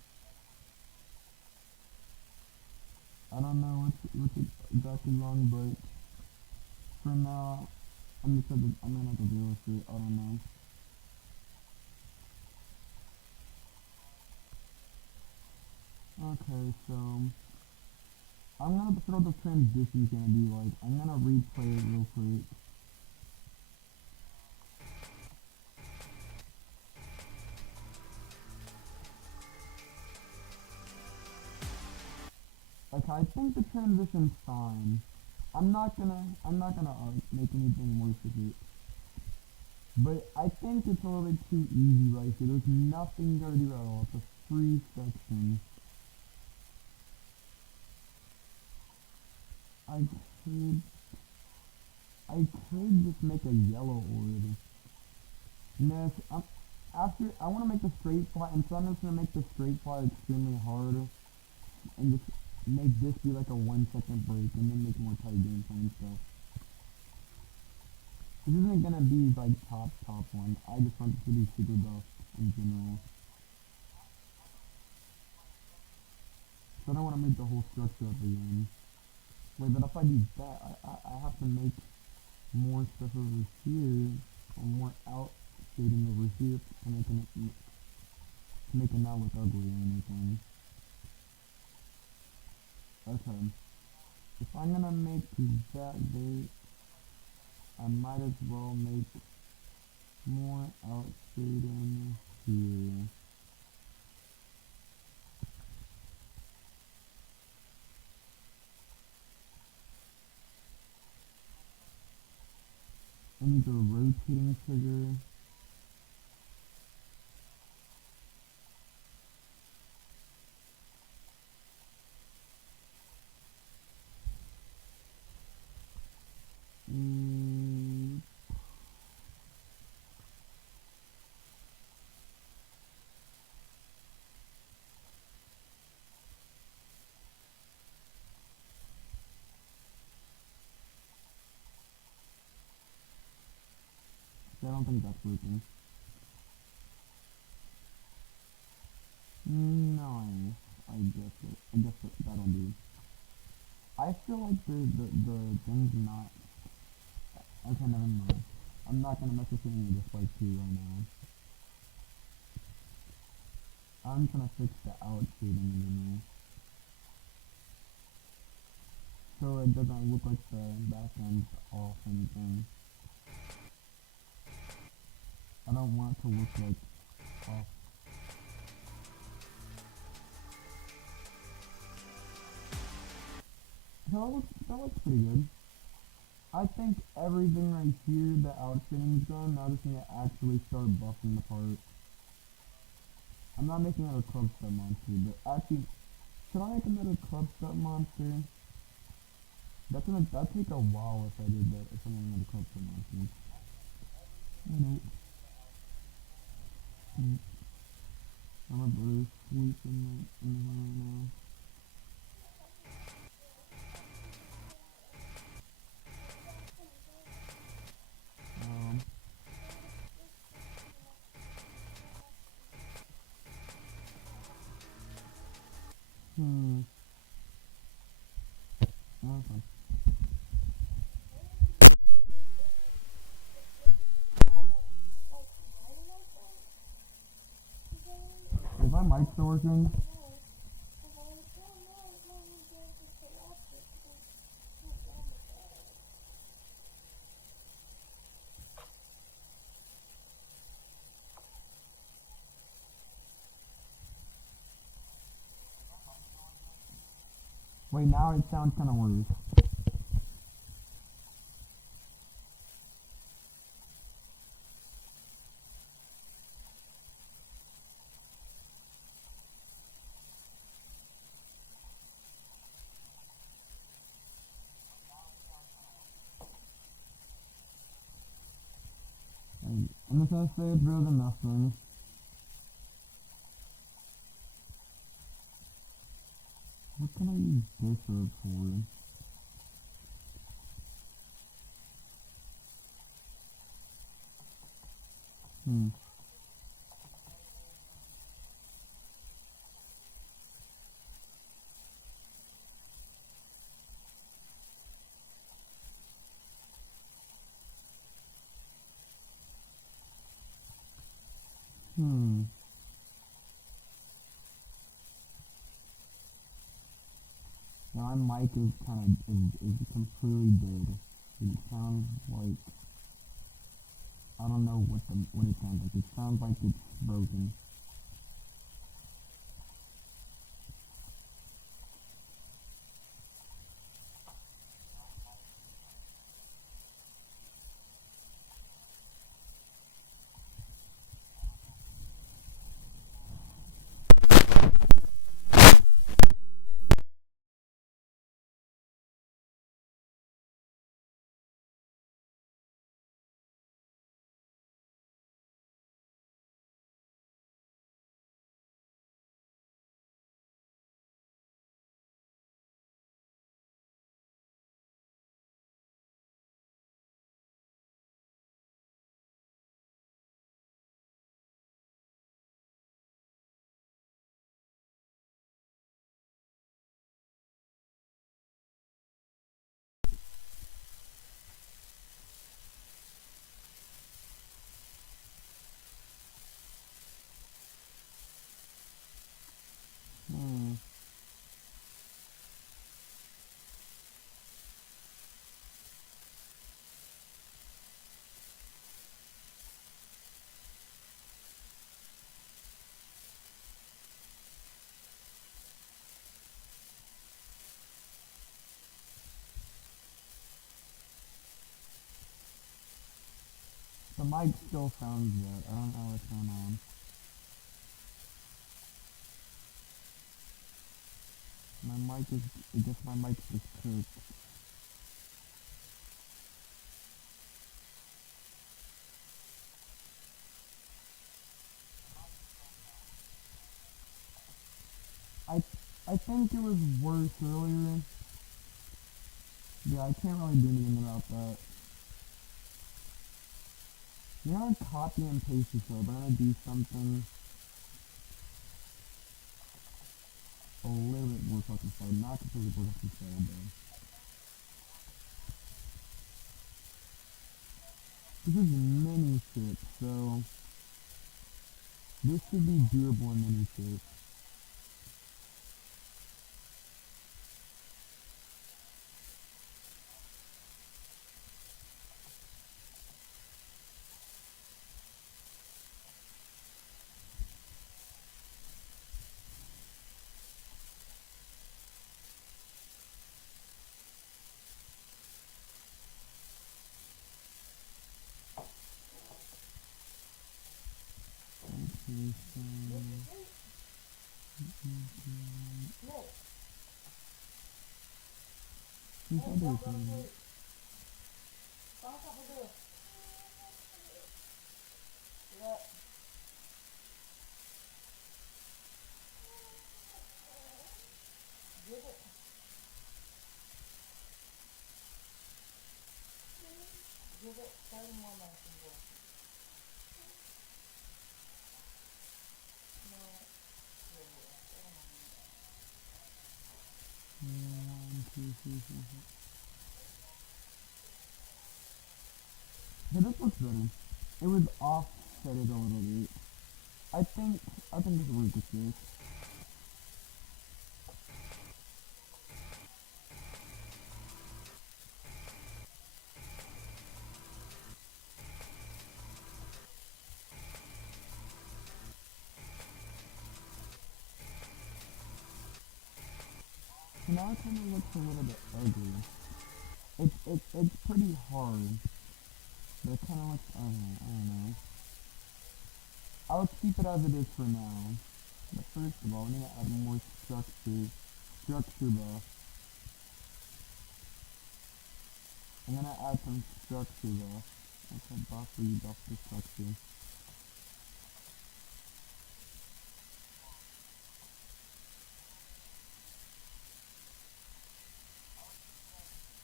I don't know what's exactly wrong, but for now, I'm gonna have to deal with it. I don't know. Okay, so I'm gonna figure out what the transition's gonna be like. I'm gonna replay it real quick. Okay, I think the transition's fine. I'm not gonna make anything worse with it. But I think it's a little bit too easy right here. There's nothing you gotta do at all. It's a free section. I could just make a yellow orb. No, I want to make the straight fly, and so I'm just gonna make the straight fly extremely hard, and just make this be like a 1 second break, and then make more tight gameplay and stuff. This isn't gonna be like top one. I just want it to be super buff in general. So I don't want to make the whole structure up again. Wait, but if I do that, I have to make more stuff over here, or more out shading over here to make it not look ugly or anything. Okay. If I'm gonna make that there, I might as well make more out shading here. I need the rotating trigger. I don't think that's working. Nice. I guess that'll do. I feel like the thing's not. Okay, never mind. I'm not gonna mess with any of this like 2 right now. I'm gonna fix the out shading in there, so it doesn't look like the background's off anything. I don't want it to look like off. That looks pretty good. I think everything right here, the outfitting's done. Now I just need to actually start buffing the part. I'm not making another club step monster, but actually, should I make another club step monster? that'd take a while if I did that, if I'm gonna clip for nonsense. Alright. My brother's sleeping in the room right now. Um, hmm. Oh, fine. Is my mic still working? Wait, now it sounds kind of worse. I'm just gonna say it's better than nothing. What can I use this herb for? Hmm. Hmm. Now my mic is is completely dead. It sounds like I don't know what it sounds like. It sounds like it's broken. Hmm. The mic still sounds good. I don't know what's going on. My mic is, I guess my mic's just cooked. I, I think it was worse earlier. Yeah, I can't really do anything about that. You know, copy and paste this up. I'm gonna do something a little bit more fucking slow. Not completely more fucking slow, though. This is mini ship, so this should be doable in mini ship. Okay, so She said they were coming out. One, two, three, four, five. Yeah, this looks better. It was offset it a little bit. I think this works with this. So now it kind of looks a little bit ugly. It's pretty hard, but it kind of looks ugly. I don't know. I'll keep it as it is for now. But first of all, we need to add more structure buff. I'm gonna add some structure buff. Okay, buff where you buff the structure.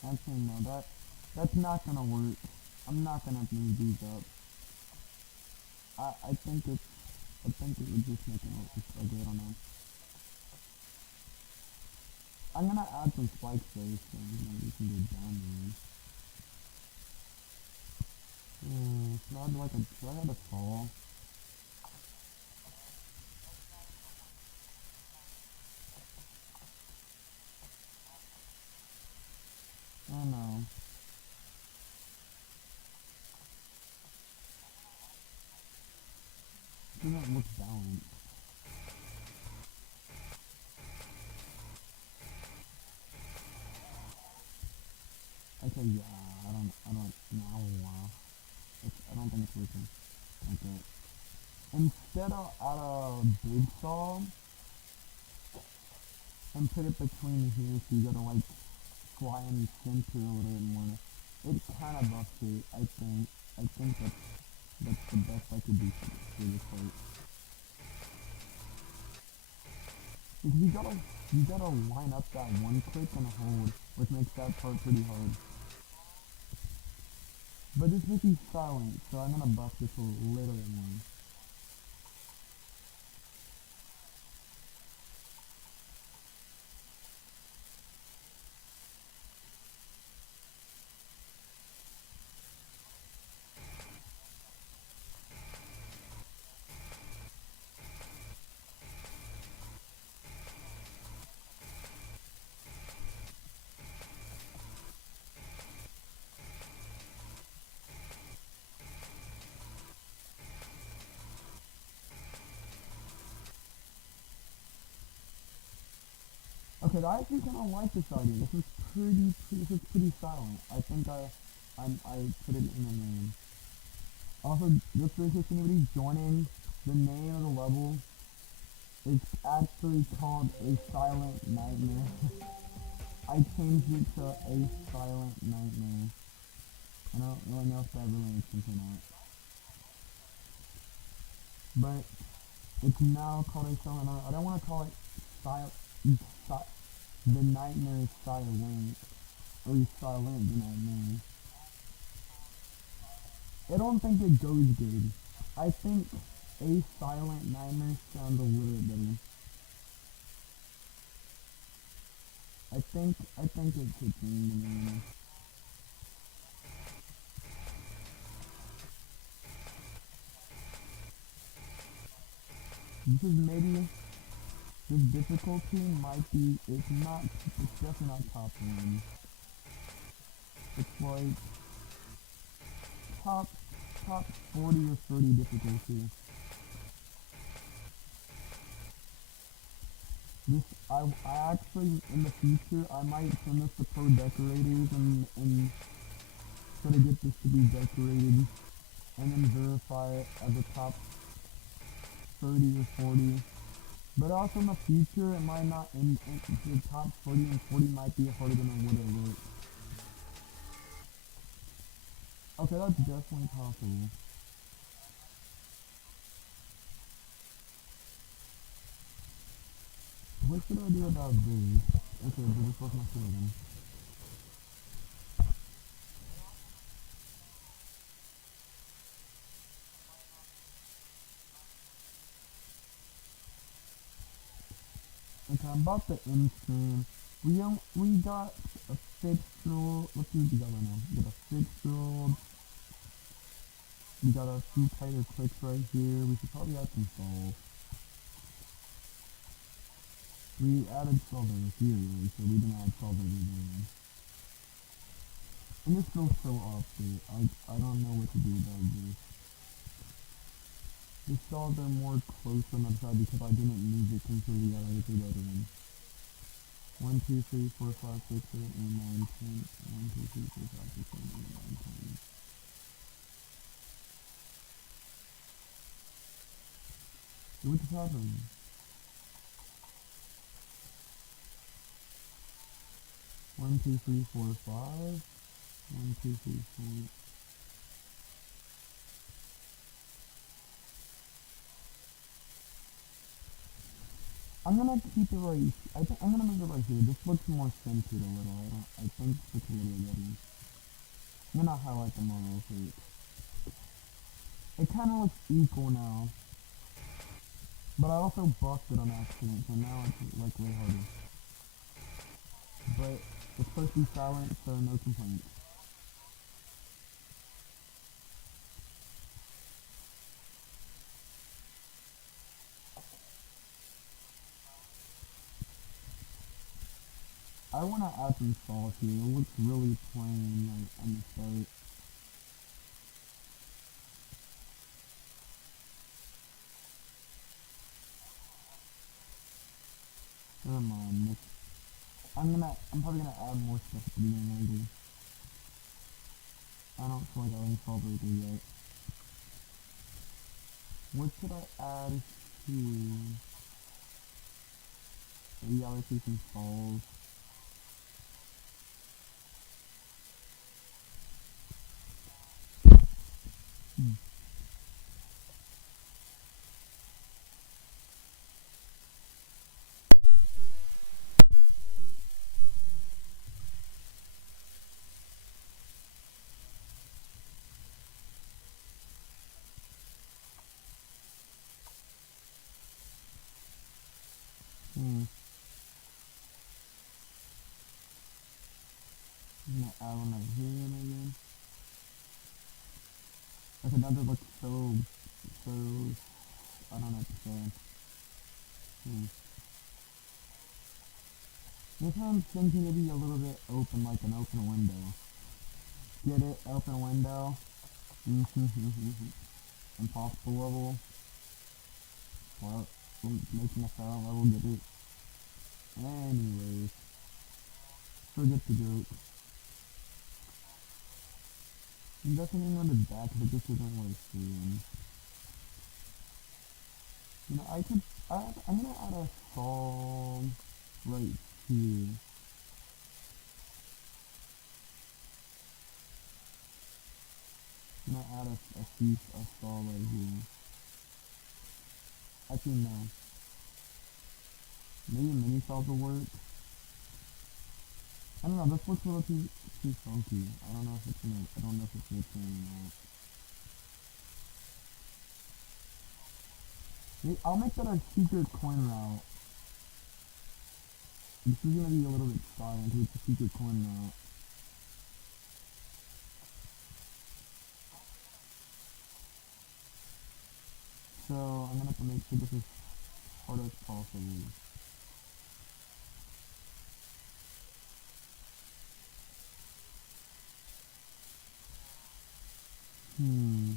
Actually, no, that's not gonna work. I'm not gonna move these up. I think it would just make it look ugly. I don't know. I'm gonna add some spikes though, so maybe we can go down there. Should I add a fall? I don't know. It doesn't look balanced. Okay, yeah, I don't, no, I don't think it's working. Okay. Instead I'll add a big saw and put it between here so you gotta like fly in the center a little bit more. It kinda buffs it, I think. I think that's the best I could do for this part. Because you gotta line up that one click and hold, which makes that part pretty hard. But this makes you silent, so I'm gonna buff this a little bit more. Okay, I actually kind of like this idea. This is pretty silent. I think I put it in the name. Also, just for case anybody's joining, the name of the level is actually called A Silent Nightmare. I changed it to A Silent Nightmare. I don't really know if that really makes sense or not. But it's now called A Silent Nightmare. I don't want to call it the Nightmare is silent. Or silent, you know what I mean? I don't think it goes good. I think A Silent Nightmare sounds a little bit better. I think it could change the name. Because maybe the difficulty might be, it's definitely not top 1. It's like top 40 or 30 difficulty. This, I actually, in the future, I might send this to pro decorators and try to get this to be decorated and then verify it as a top 30 or 40. But also in the future, it might not, the top 30 and 40 might be harder than it would have looked. Okay, that's definitely possible. What should I do about this? Okay, but this was my slogan. Okay, I'm about to end stream. We got a fixed. Let's see what we got right now. We got a fixed. We got a few tighter clicks right here. We should probably add some solve. We added solve over here, really, so we didn't add solve over there. And this feels so opposite. I don't know what to do about this. The solves are more close on the side because I didn't move it until we got everything better in. 1, 2, 3, 4, 5, 6, 7, 8, 9, 10. 1, 2, 3, 4, 5, 6, 7, 8, 9, 10. So what just happened? 1, 2, 3, 4, 5. 1, 2, 3, 4. I'm gonna keep it right. I think I'm gonna move it right here. This looks more centered a little. I think it's a little better. I'm gonna highlight them all real quick. It kind of looks equal now. But I also buffed it on accident, so now it's like way harder. But it's supposed to be silent, so no complaints. I want to add some salt here. It looks really plain, like on the start. Never mind. I'm probably gonna add more stuff to the end later. I don't feel like adding salt right there yet. What should I add here? Maybe I'll see some falls. Hmm. Hmm. I'm gonna add one right here again. Okay, that just looks so, I don't know what to say. Hmm. This one's thinking to be a little bit open, like an open window. Get it? Open window. Impossible level. Well, making a silent level, get it? Anyways, forget the joke. I'm definitely on the back, but this isn't worth seeing. You know, I'm gonna add a song right here. I'm gonna add a piece of saw right here. Actually, no. Maybe mini saws will work. I don't know, this looks a little too funky. I don't know if it's working or not. I'll make that our secret coin route. This is gonna be a little bit silent, it's a secret coin route. So, I'm gonna have to make sure this is hard as possible. Hmm.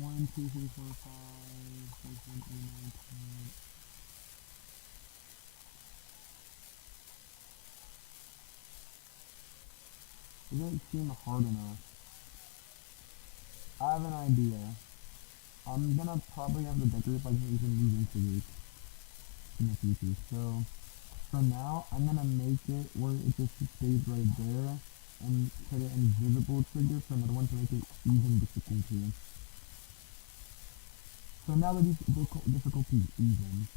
1, 2, 3, 4, 5, 6, 7, 8, 9, 10. It doesn't seem hard enough. I have an idea. I'm gonna probably have to decorate by using these integers in the future. So, for now, I'm gonna make it where it just stays right there. and put it invisible trigger for another one to make it even difficulty. So now that the difficulty is even,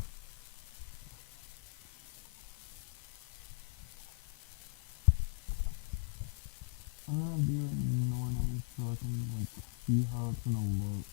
I'm gonna do it normally so I can like see how it's gonna look.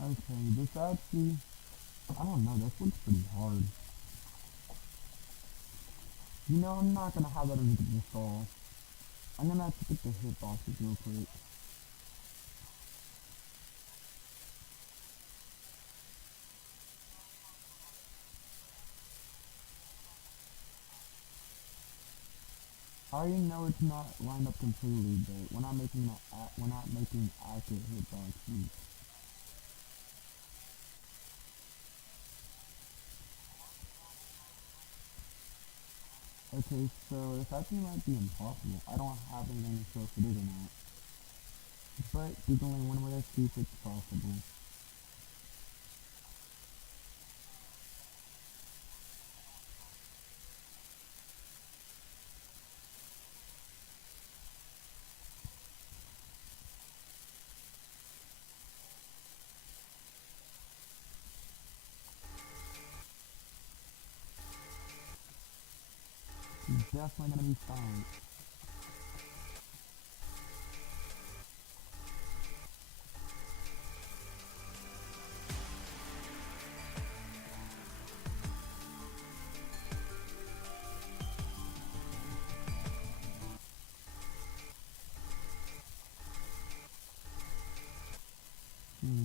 Okay, this actually, I don't know, this looks pretty hard. You know, I'm not gonna have that as a default. I'm gonna have to get the hitboxes real quick. I already know it's not lined up completely, but we're not making accurate hitboxes. Okay, so this actually might be impossible. I don't have anything to show if it is or not. But there's only one way to see if it's possible. It's definitely gonna be silent. Hmm.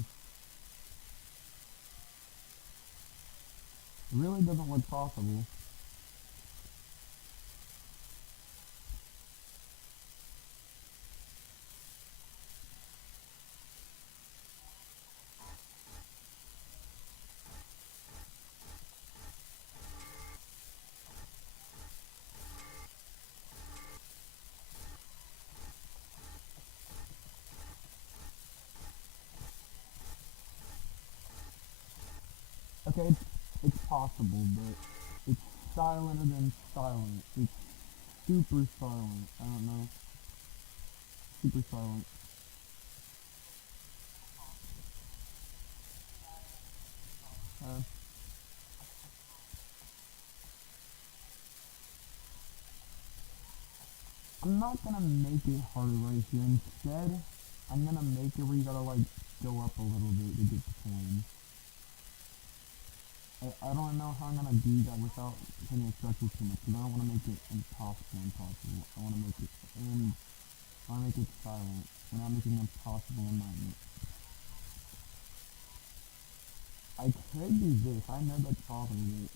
Really doesn't look possible. Okay, it's possible, but it's silenter than silent. It's super silent. I don't know. Super silent. Uh, I'm not gonna make it harder right here. Instead, I'm gonna make it where you gotta like go up a little bit to get the coin. I don't know how I'm gonna do that without putting instructions too much, because I don't want to make it impossible. I want to make it, and I want to make it silent. We're not making it impossible in my mind. I could do this. I know that's possible, but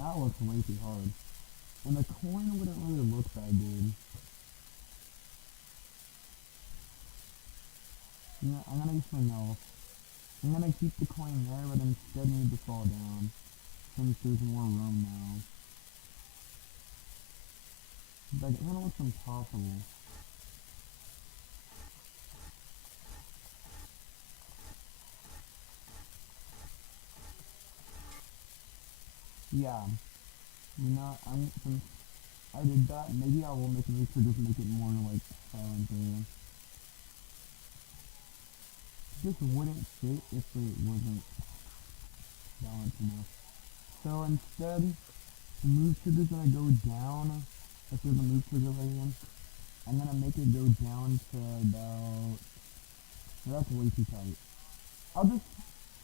that looks way too hard. And the coin wouldn't really look that good. Yeah, I'm gonna do something else. I'm gonna keep the coin there, but instead need to fall down, since there's more room now. Like, it kinda looks impossible. Yeah, you know, since I did that, maybe I will make a move to just make it more, like, silent area. This wouldn't fit if it wasn't balanced enough. So instead, the move trigger's gonna go down. If there's a move trigger right here, I'm gonna make it go down to about... No, that's way too tight. I'll just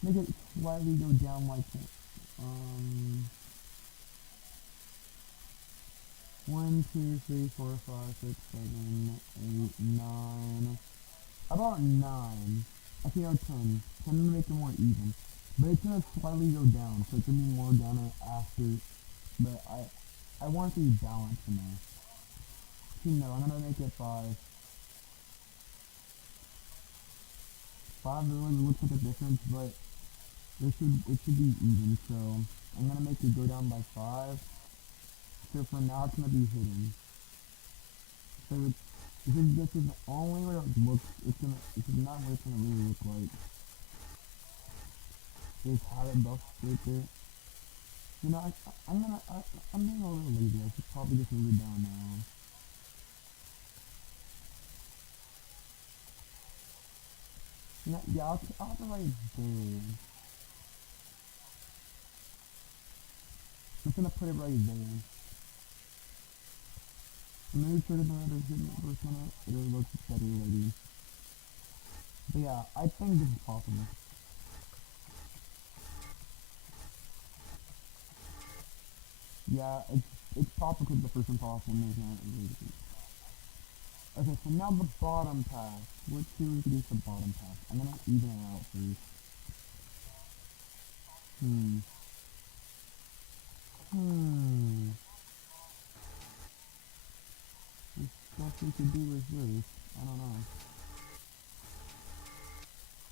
make it slightly go down like... Um... 1, 2, 3, 4, 5, 6, 7, 8, 9... About 9. Okay, or 10. 10 to make it more even. But it's gonna slightly go down, so it's gonna be more down after. But I want it to be balanced in there. See, no, I'm gonna make it 5. 5 really looks like a difference, but it should be even. So I'm gonna make it go down by 5. So for now, it's gonna be hidden. So this is the only way it looks. It's not what it's gonna really look like. Is have it buff right there. You know, I'm being a little lazy. I should probably just move it down now. Yeah, I'll have to right there. I'm just gonna put it right there. And maybe trigger another hidden verse on it. It'll look better maybe. But yeah, I think this is possible. Yeah, it's possible because the first impossible is not really. Okay, so now the bottom pass. Let's see what we can do with the bottom pass. I'm gonna even it out first. Hmm. There's stuff we could do with this. I don't know.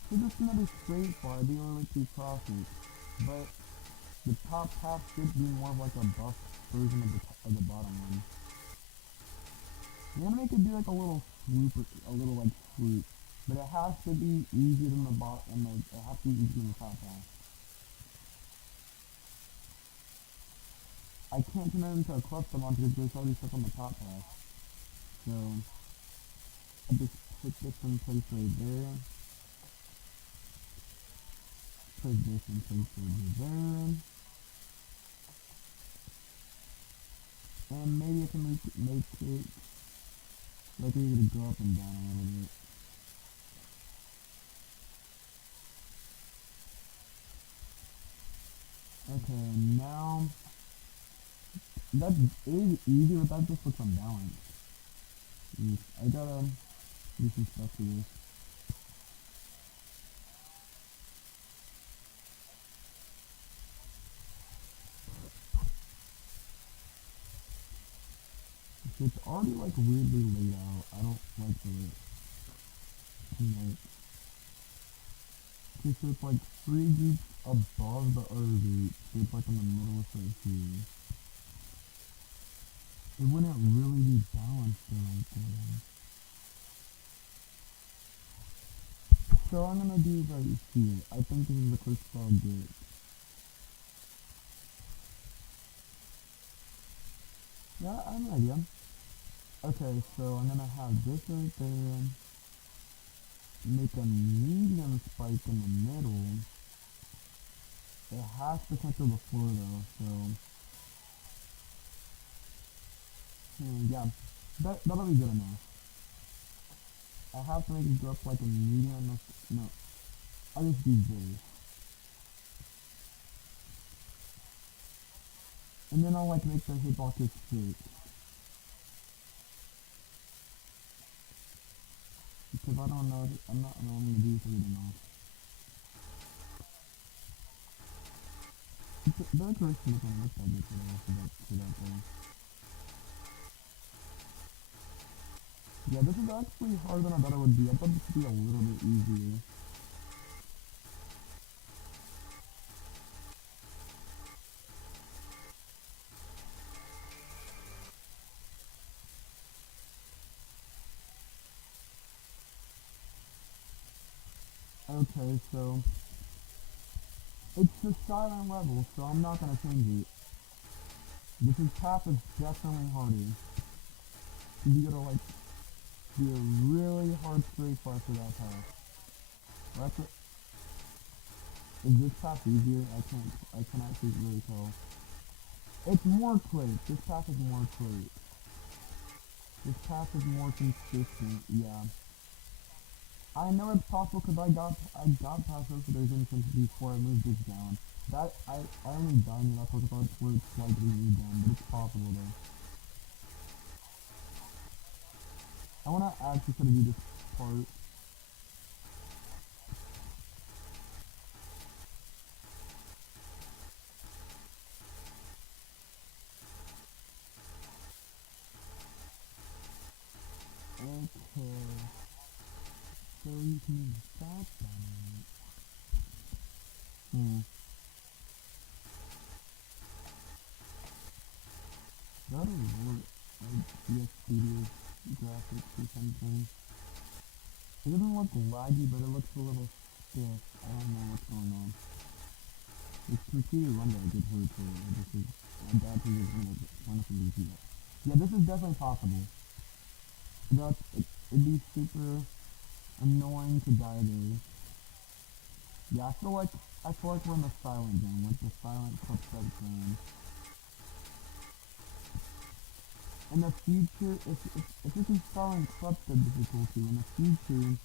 So just another straight bar, the only two crosses. But the top half should be more of like a buff version of the bottom one. I'm gonna make it do like a little swoop, a little like swoop. But it has to be easier than the bottom, it has to be easier than the top half. I can't turn it into a cluster mod because there's already stuff on the top half. So, I just put this in place right there. Put this in place right there. And maybe I can make it like we're gonna go up and down a little bit. Okay, now that is easy, but that just looks unbalanced. I gotta do some stuff to this. So it's already like weirdly laid out. I don't like it. Like, okay, so it's like 3 groups above the other group. So it's like in the middle of right here. It wouldn't really be balanced though right there. So I'm gonna do right here. I think this is the first I'll get. Yeah, I have an idea. Okay, so I'm gonna have this right there. Make a medium spike in the middle. It has to center the floor though, so yeah, that'll be good enough. I have to make it go up like a medium. No, I'll just do this, and then I'll like make the hitboxes straight because I don't know. I'm not knowing to do everything else. The decoration doesn't look that good for that thing. Yeah, this is actually harder than I thought it would be. I thought this would be a little bit easier. Okay, so it's the silent level, so I'm not gonna change it. This path is definitely harder. You gotta like do a really hard straight bar for that path. That's it. Is this path easier? I cannot actually really tell. It's more clear. This path is more clear. This path is more consistent, yeah. I know it's possible because I got past those instance before I moved this down. I only died in that Pokeball where it's slightly moved down, but it's possible though. I wanna actually try to do this part. Hmm. That is what PS Studios graphics or something. It doesn't look laggy, but it looks a little stiff. I don't know what's going on. It's repeated render I get hurt for it. This is a bad position of trying to repeat it. Yeah, this is definitely possible. It'd be super annoying to die there. Yeah, I feel like we're in the silent zone, like the silent subset zone. In the future, if this is silent subset difficulty, in the future,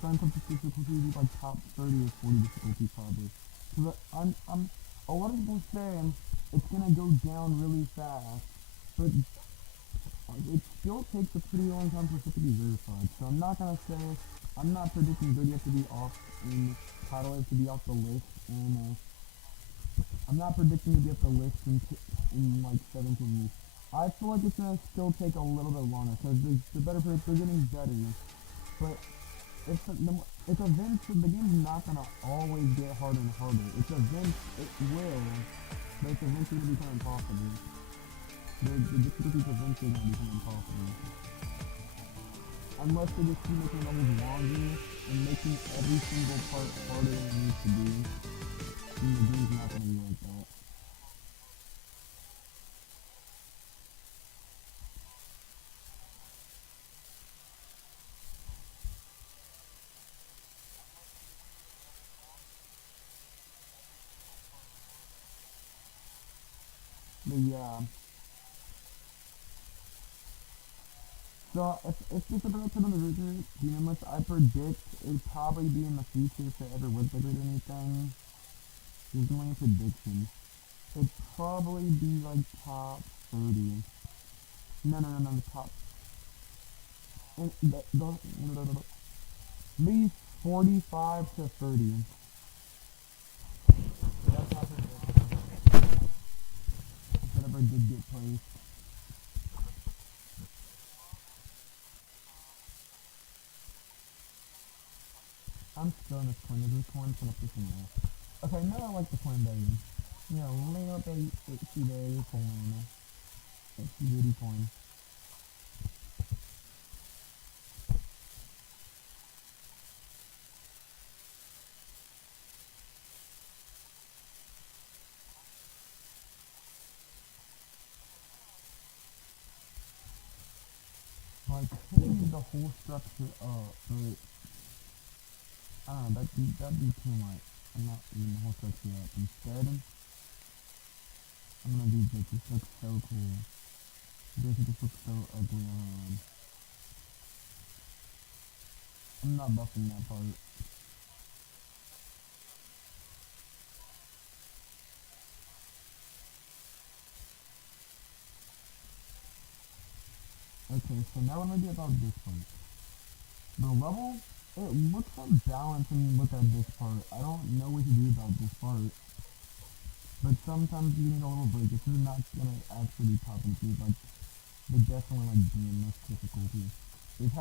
silent subset difficulty would be like top 30 or 40 difficulty probably. Cause a lot of people say it's gonna go down really fast, but it still takes a pretty long time for it to be verified. So I'm not predicting Zodiac to be off in Tidal to be off the list, and I'm not predicting to get the list in like 17 weeks. I feel like it's gonna still take a little bit longer because the better players are getting better, but it's events. The game's not gonna always get harder and harder. It's events. It will, but it's eventually gonna become impossible. The difficulties eventually gonna become impossible. Unless they just keep making levels longer and making every single part harder than it needs to be, then the game's not gonna be like that. But yeah. So if this episode on the River Unanimous, I predict it'd probably be in the future if it ever was bigger than anything. There's only a prediction. It'd probably be like top 30. No, the top. And maybe 45 to 30. That's my prediction. If it ever did get placed. I'm still in this coin. This coin's gonna piss me off. Okay, now I like the coin better. You know, little baby itchy baby coin. Itchy bitty coin. So I could use the whole structure up, but I don't know, that'd be too much. I'm not using the whole structure up. Instead, I'm gonna do this. This looks so cool. This looks so ugly on. I'm not buffing that part. Okay, so now what I'm gonna do about this part. The level, it looks unbalanced when you look at this part. I don't know what to do about this part. But sometimes you need a little break. This is not gonna actually pop into like the definitely like DMS difficulty. It's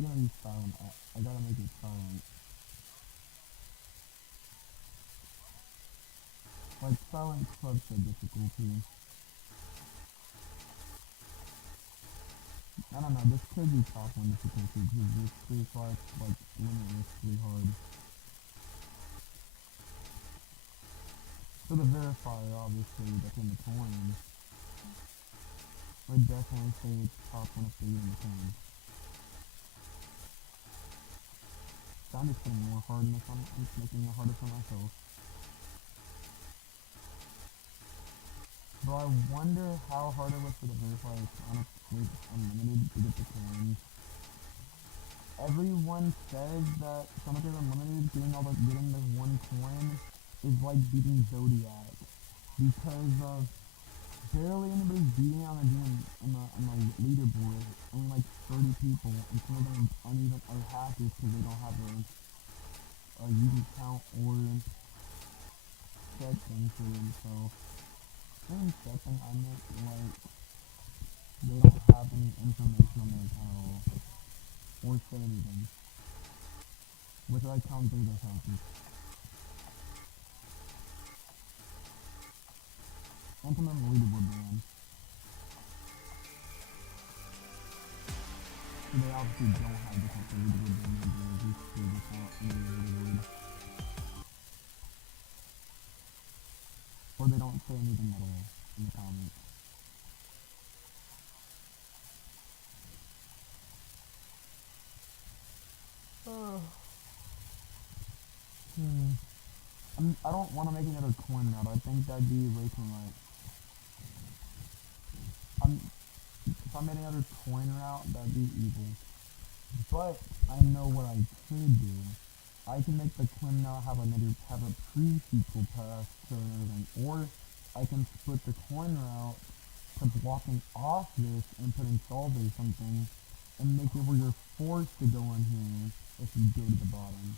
gonna be silent. I gotta make it silent. Like silent subset difficulty. I don't know, this could be top one difficulty because this clear fight's like limitlessly hard. For the verifier, obviously, that's in the coin, I'd definitely say it's top one of 3 in the coin. So I'm just getting more hardness on it, I'm just making it harder for myself. But I wonder how hard it was for the verifier to with unlimited to get the coins. Everyone says that Sonic is Unlimited getting this one coin is like beating Zodiac because of barely anybody's beating on the leaderboard. Only like 30 people, and some of them aren't even are hackers because they don't have a user count or set thing for themselves. When setting, I meant like they don't have any information on their account at all or say anything, which I count those as hackers. Implement leaderboard ban. So they obviously don't have the type of leaderboard ban they do. Just figure this out in the leaderboard. Or they don't say anything at all in the comments. I don't want to make another coin route. I think that'd be way too much. If I made another coin route, that'd be evil. But I know what I could do. I can make the coin route have a pre-sequel path to everything, or I can split the coin route to blocking off this and putting solve or something, and make it where you're forced to go in here if you go to the bottom.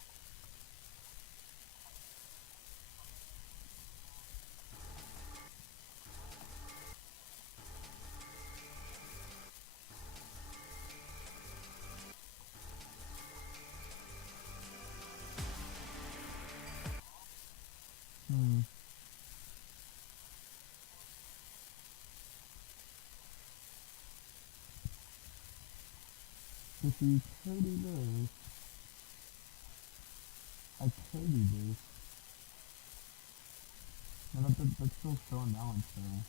If you could do this, I could do this. No, that's still so unbalanced though.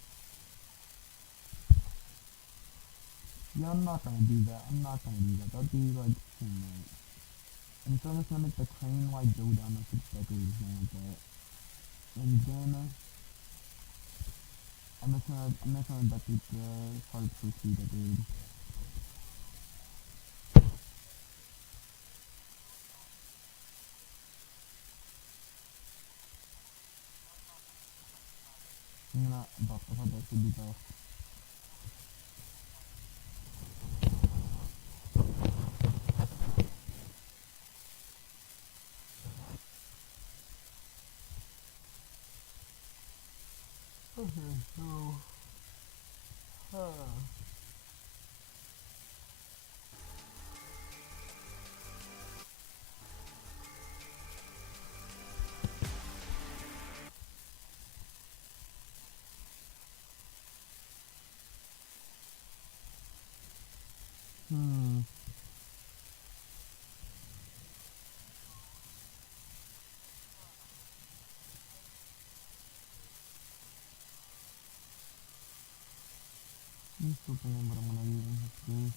Yeah, I'm not gonna do that. That'd be like too much. And so I'm just gonna make the crane like go down the 6 seconds or something like that. And then I'm just gonna bet the hard proceed that dude. I'm gonna buff. I thought that should be buff. Okay, so I'm still thinking what I'm gonna do in this.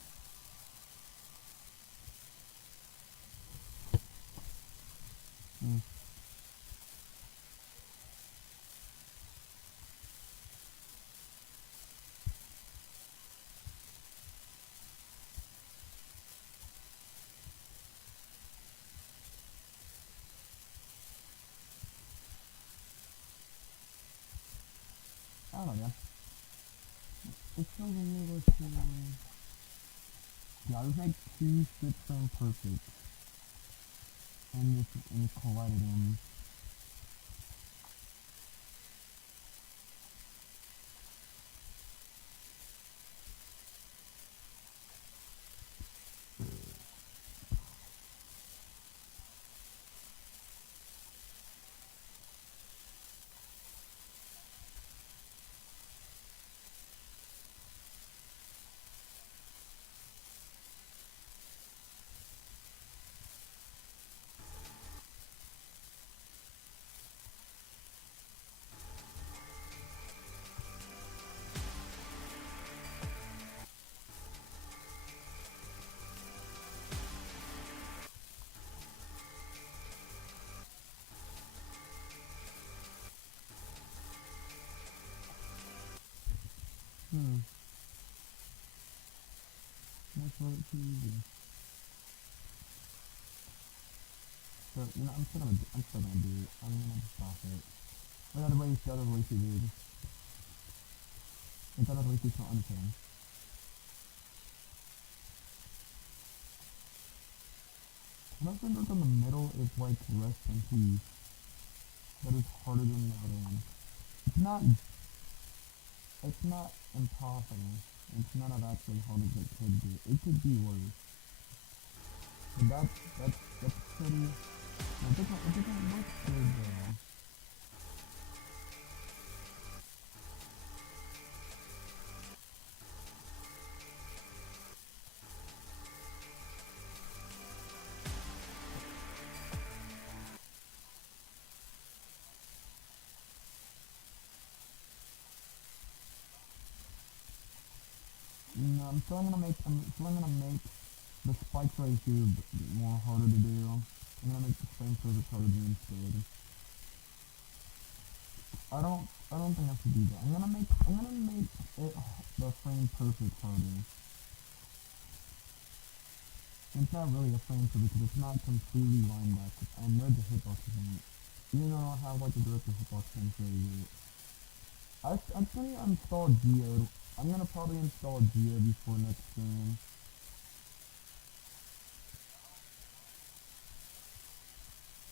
I don't know, man. It's so weird to yeah, I'll just make 2 strips frame perfect. And just collide it in. That's not too easy. So, you know, I'm still gonna do it. I'm gonna stop it. The other race is weird. The other race is not unfair. Nothing that's in the middle is like rest in peace. That is harder than the other one. It's not impossible. It's not as actually hard as it could be. It could be worse. But that's pretty, it doesn't look good though. still gonna make the spikes right here more harder to do. I'm gonna make the frame perfect harder to do instead. I don't think I should do that. I'm gonna make it the frame perfect harder. It's not really a frame perfect because it's not completely lined up. I know the hitbox isn't. Even though I don't have like a direct hitbox thing for it. I'm gonna install Geode. I'm gonna probably install Geode before next stream.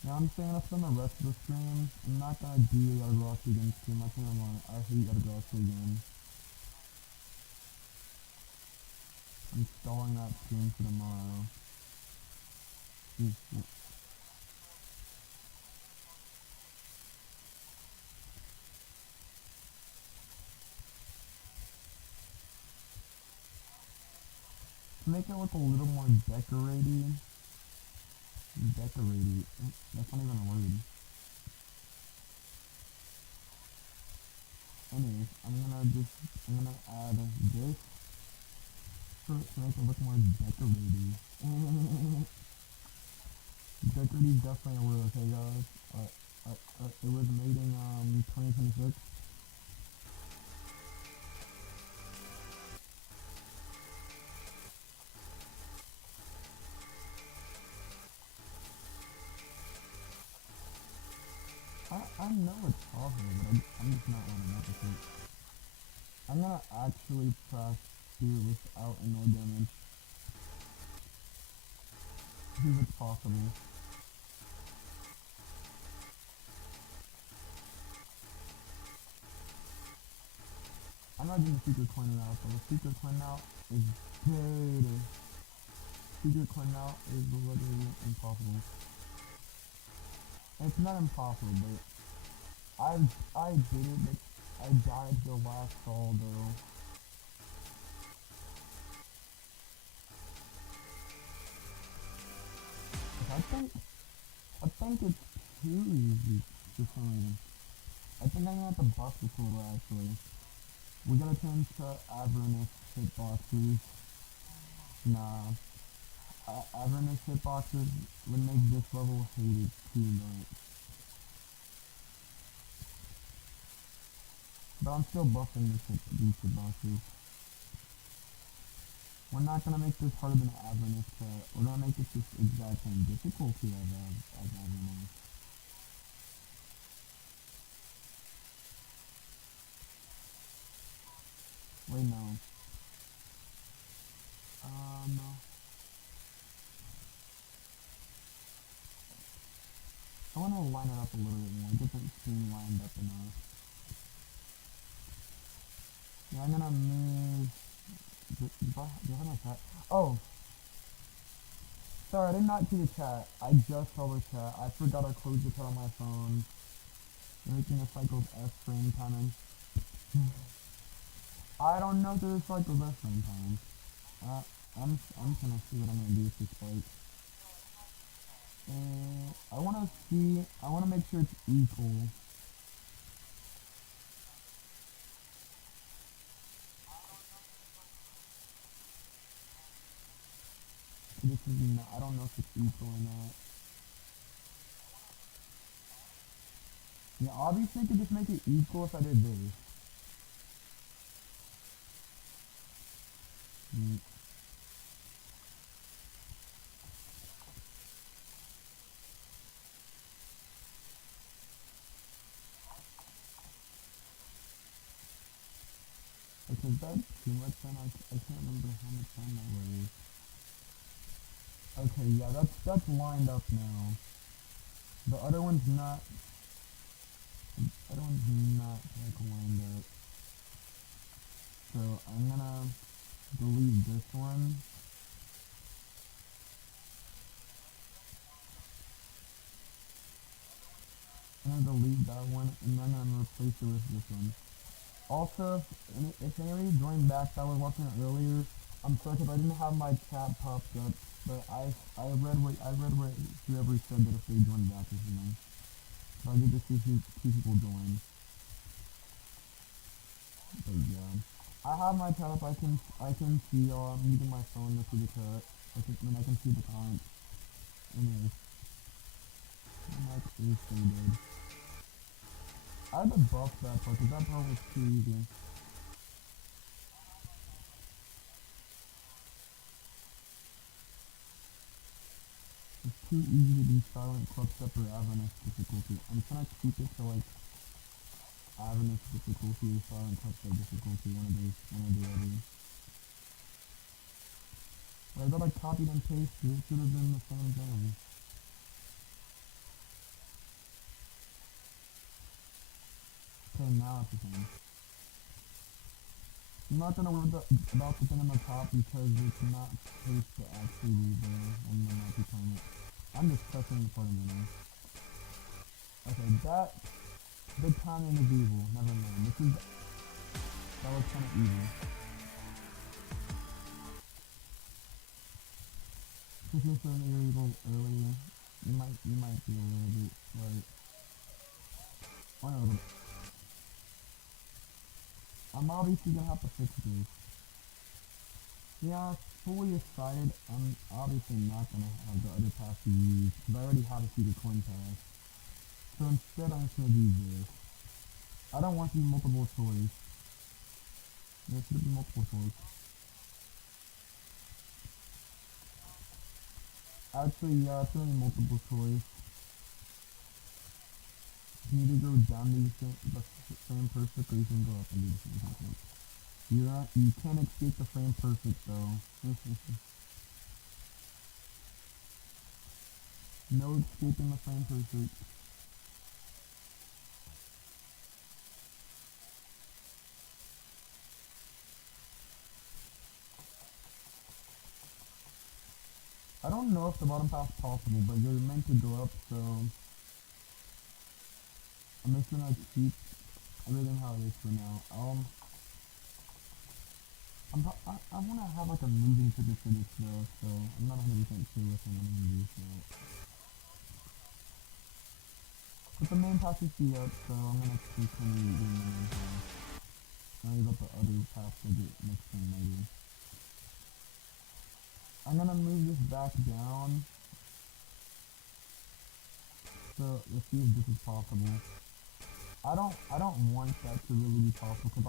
Yeah, I'm saying I'll spend the rest of the stream. I'm not gonna do Yardrossy again stream. I think I hate Yardrossy again. I'm stalling that stream for tomorrow. To make it look a little more decorated. Decorated. That's not even a word. Anyways, I'm gonna add this to make it look more decorated. Decorated is definitely a word, okay guys? It was made in 2026. I know it's possible, but I'm just not running up with it. I'm gonna actually press do without no damage. See if it's possible. I'm not doing the secret coin out, but the secret coin out is good. Secret coin out is literally impossible. It's not impossible, but I did it, but I died the last fall though. I think it's too easy for some reason. I think I'm gonna have to buff the total actually. We gotta change to Avernus hitboxes. Nah. Avernus hitboxes would make this level hated too much. But I'm still buffing these hitboxes. We're not gonna make this harder than Avernus. We're gonna make this just exact same difficulty as Avernus. Wait, no. I wanna line it up a little bit more. Get the screen lined up enough. Yeah, I'm gonna move. Do I have my chat? Oh! Sorry, I did not see the chat. I just saw the chat. I forgot I closed the chat on my phone. Making a cycled F frame timing. I don't know if there's a cycled F frame timing. I'm gonna see what I'm gonna do with this fight. I wanna make sure it's equal. This is not, I don't know if it's equal or not. Yeah, obviously I could just make it equal if I did this. Okay, that's too much then. I can't remember how much time that was. Okay, yeah, that's lined up now. The other one's not like lined up. So I'm gonna delete this one. I'm gonna delete that one and then I'm gonna replace it with this one. Also, if anybody joined back that was watching it earlier, I'm sorry if I didn't have my chat popped up, but I read what whoever said that if they joined back or something. So I did just see two people join. But yeah, I have my chat up. I can see y'all. I'm using my phone to see the chat. I can see the comments. Anyways, my mic is so good. I had to buff that part because that part was too easy. It's too easy to be silent, clubstep, or avernus difficulty. I'm trying to keep it to like avernus difficulty or silent clubstep difficulty. One of the other. But I thought I copied and pasted. It should have been the same thing. Okay, now it's the same. I'm not gonna worry about the thing on the top because it's not supposed to actually be there and then not be playing it. I'm just pressing the part in there. Okay, the timing is evil. Never mind. That was kind of evil. Since you're saying that you're evil earlier, you might be a little bit right. Only a little bit. I'm obviously gonna have to fix this. Yeah, fully aside, I'm obviously not gonna have the other pass to use because I already have a secret coin pass. So instead, I'm just gonna do this. I don't want to be multiple choice. There should be multiple choice. Actually, yeah, it's gonna be multiple choice. You can either go down to the frame perfect, or you can go up and do the frame perfect. You can't escape the frame perfect though. No escaping the frame perfect. I don't know if the bottom path is possible, but you're meant to go up, so I'm just gonna keep everything how it is for now. I want to have like a moving ticket for this though, so I'm not 100% sure if I'm gonna do so. But the main path is the up, so I'm gonna continue doing the main path. Now you got the other path to get mixed in later. I'm gonna move this back down. So let's see if this is possible. I don't want that to really be possible because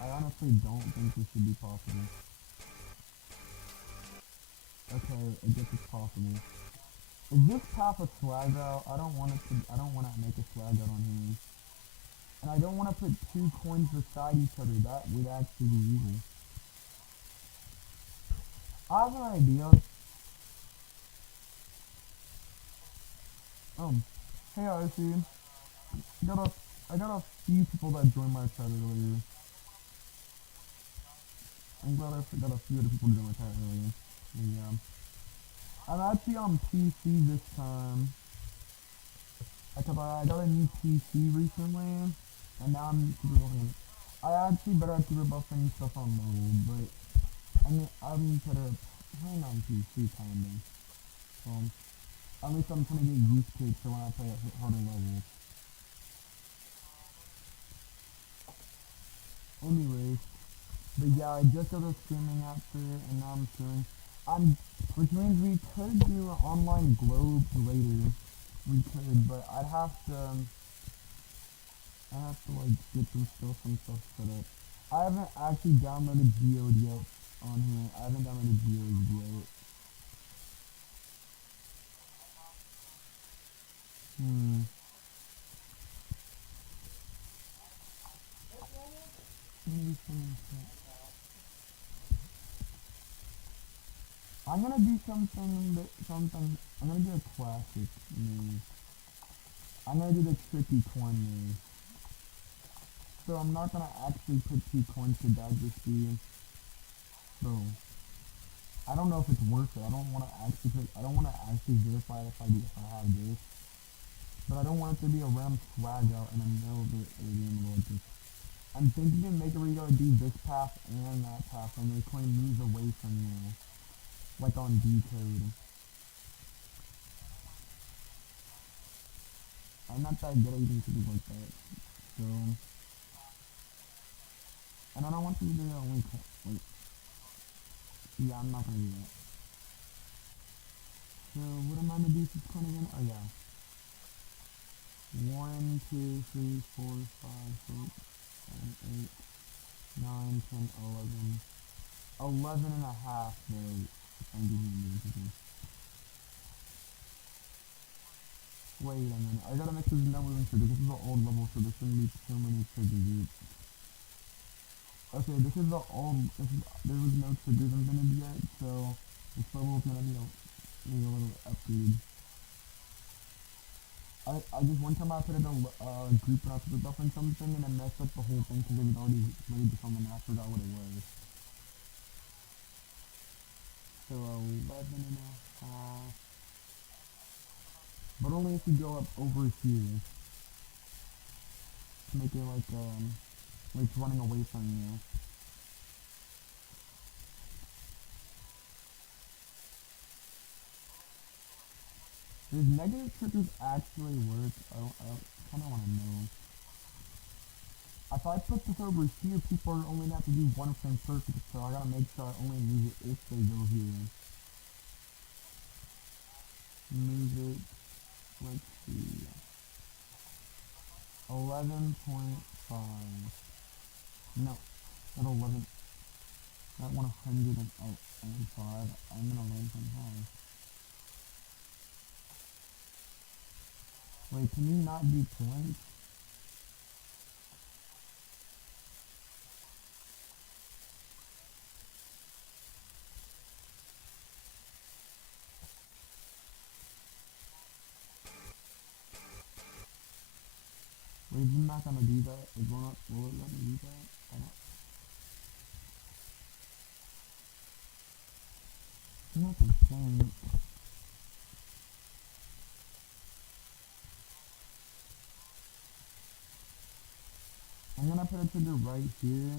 I honestly don't think this should be possible. Okay, I guess it's possible. Is this path a swag out? I don't want to make a swag out on here. And I don't want to put two coins beside each other. That would actually be evil. I have an idea. Hey RC. I got a few people that joined my chat earlier. I'm glad I got a few other people to join my chat earlier. Yeah. I'm actually on PC this time. Because I got a new PC recently, and now I'm super buffing. I actually better at super buffing stuff on mobile, but I'm better playing on PC kinda. At least I'm trying to get used to it so when I play at harder levels. Anyways, but yeah, I just got a streaming after, and now I'm streaming. Which means we could do an online globe later. We could, but I'd have to like get some stuff set up. I haven't actually downloaded Geode yet on here. I haven't downloaded Geode yet. I'm gonna do something. I'm gonna do a classic move. I'm gonna do the tricky coin move. So I'm not gonna actually put two coins to that just be. So I don't know if it's worth it. I don't wanna actually verify if I have this. But I don't want it to be a random swag out in the middle of the game like this. I'm thinking of make it where you gotta do this path and that path and the coin moves away from you. Like on decode. I'm not that good at using cities like that. So and I don't want see the link. Wait. Yeah, I'm not gonna do that. So what am I gonna do for this coin again? Oh yeah. 1, 2, 3, 4, 5, 6, 7, 8, 9, 10, 11. 11 and a half there. I'm giving you. Wait a minute. I gotta make this number in triggers. This is the old level, so there shouldn't be too many triggers. Okay, this is the old. There was no triggers invented yet, so this level is gonna need a little upgrade. I just one time I put it in a group and I put it up on something and I messed up the whole thing because it was already ready to come and I forgot what it was. So 11 and a half. But only if you go up over here. To make it like it's running away from you. Does negative triggers actually work? I kind of want to know. If I put this over here, people are only have to do one frame perfect, so I gotta make sure I only move it if they go here. Move it, let's see, 11.5, no, not 11, not 105, I'm in 11.5. Wait, can you not do points? Wait, is it not gonna do that? Will it let me do that? I don't. It's not the same. I'm gonna put a trigger right here,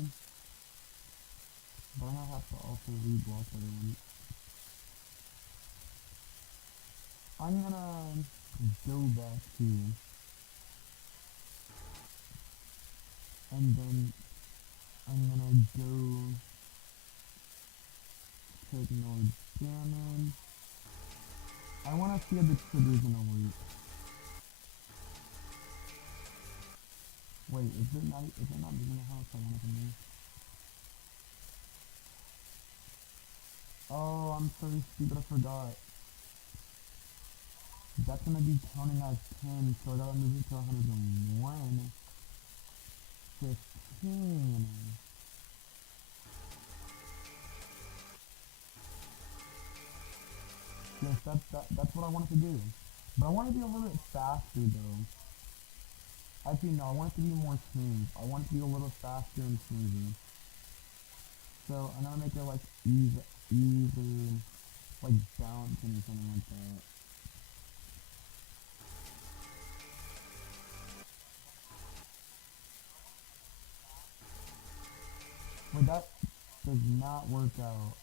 but I'm gonna have to also reblock everyone. I'm gonna go back here, and then I'm gonna go take no damage. I wanna see if the trigger's gonna work. Wait, is it not moving the house I want it to move? Oh, I'm so stupid, I forgot. That's gonna be counting as 10, so I gotta move it to 101. 15. Yes, that's what I wanted to do. But I want to be a little bit faster though. Actually, no, I want it to be more smooth. I want it to be a little faster and smoother. So I'm gonna make it like either like balancing or something like that. But that does not work out.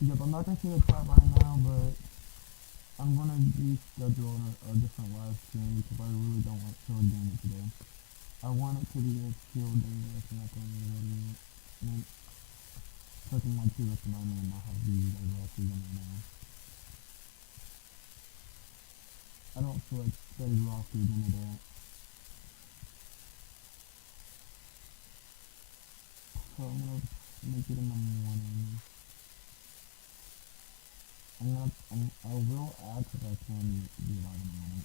Yep, I'm not gonna say the chat right now, but I'm gonna reschedule a different live stream because I really don't want to doing it today. I want it to be a chill day where I can not going to really taking my two with the moment and not have these guys actually in right now. I don't feel like Freddy Rock is into that. So I'm gonna make it in the morning. I will add because I can do live in the morning.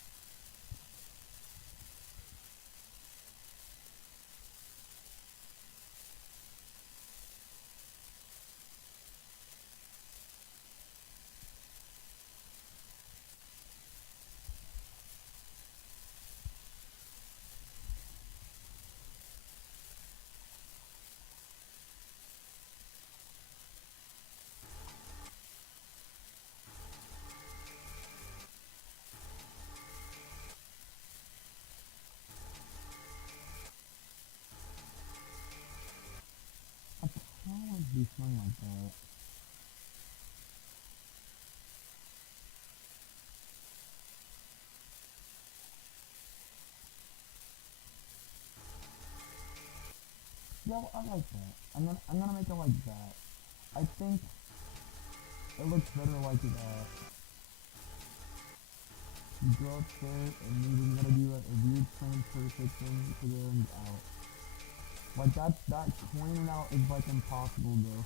Something like that. Yeah, I like that. I'm gonna make it like that. I think it looks better like it. You go up there and you gotta do a weird frame perfect thing to there and out. Like that coin out is like impossible though.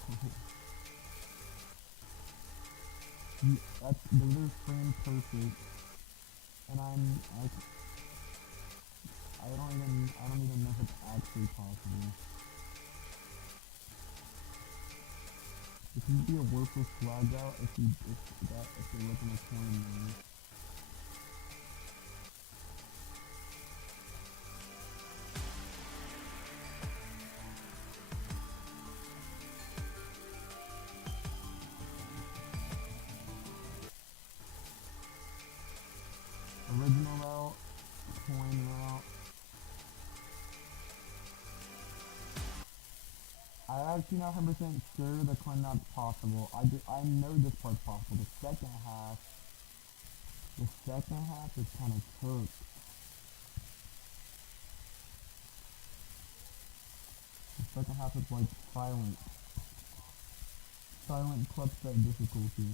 Those are frame perfect, and I don't even know if it's actually possible. It could be a worthless flag out if you're looking at a coin there. Original route, coin route. I'm actually not 100% sure the coin route is possible. I know this part's possible. The second half is kind of cooked. The second half is like silent club set difficulty.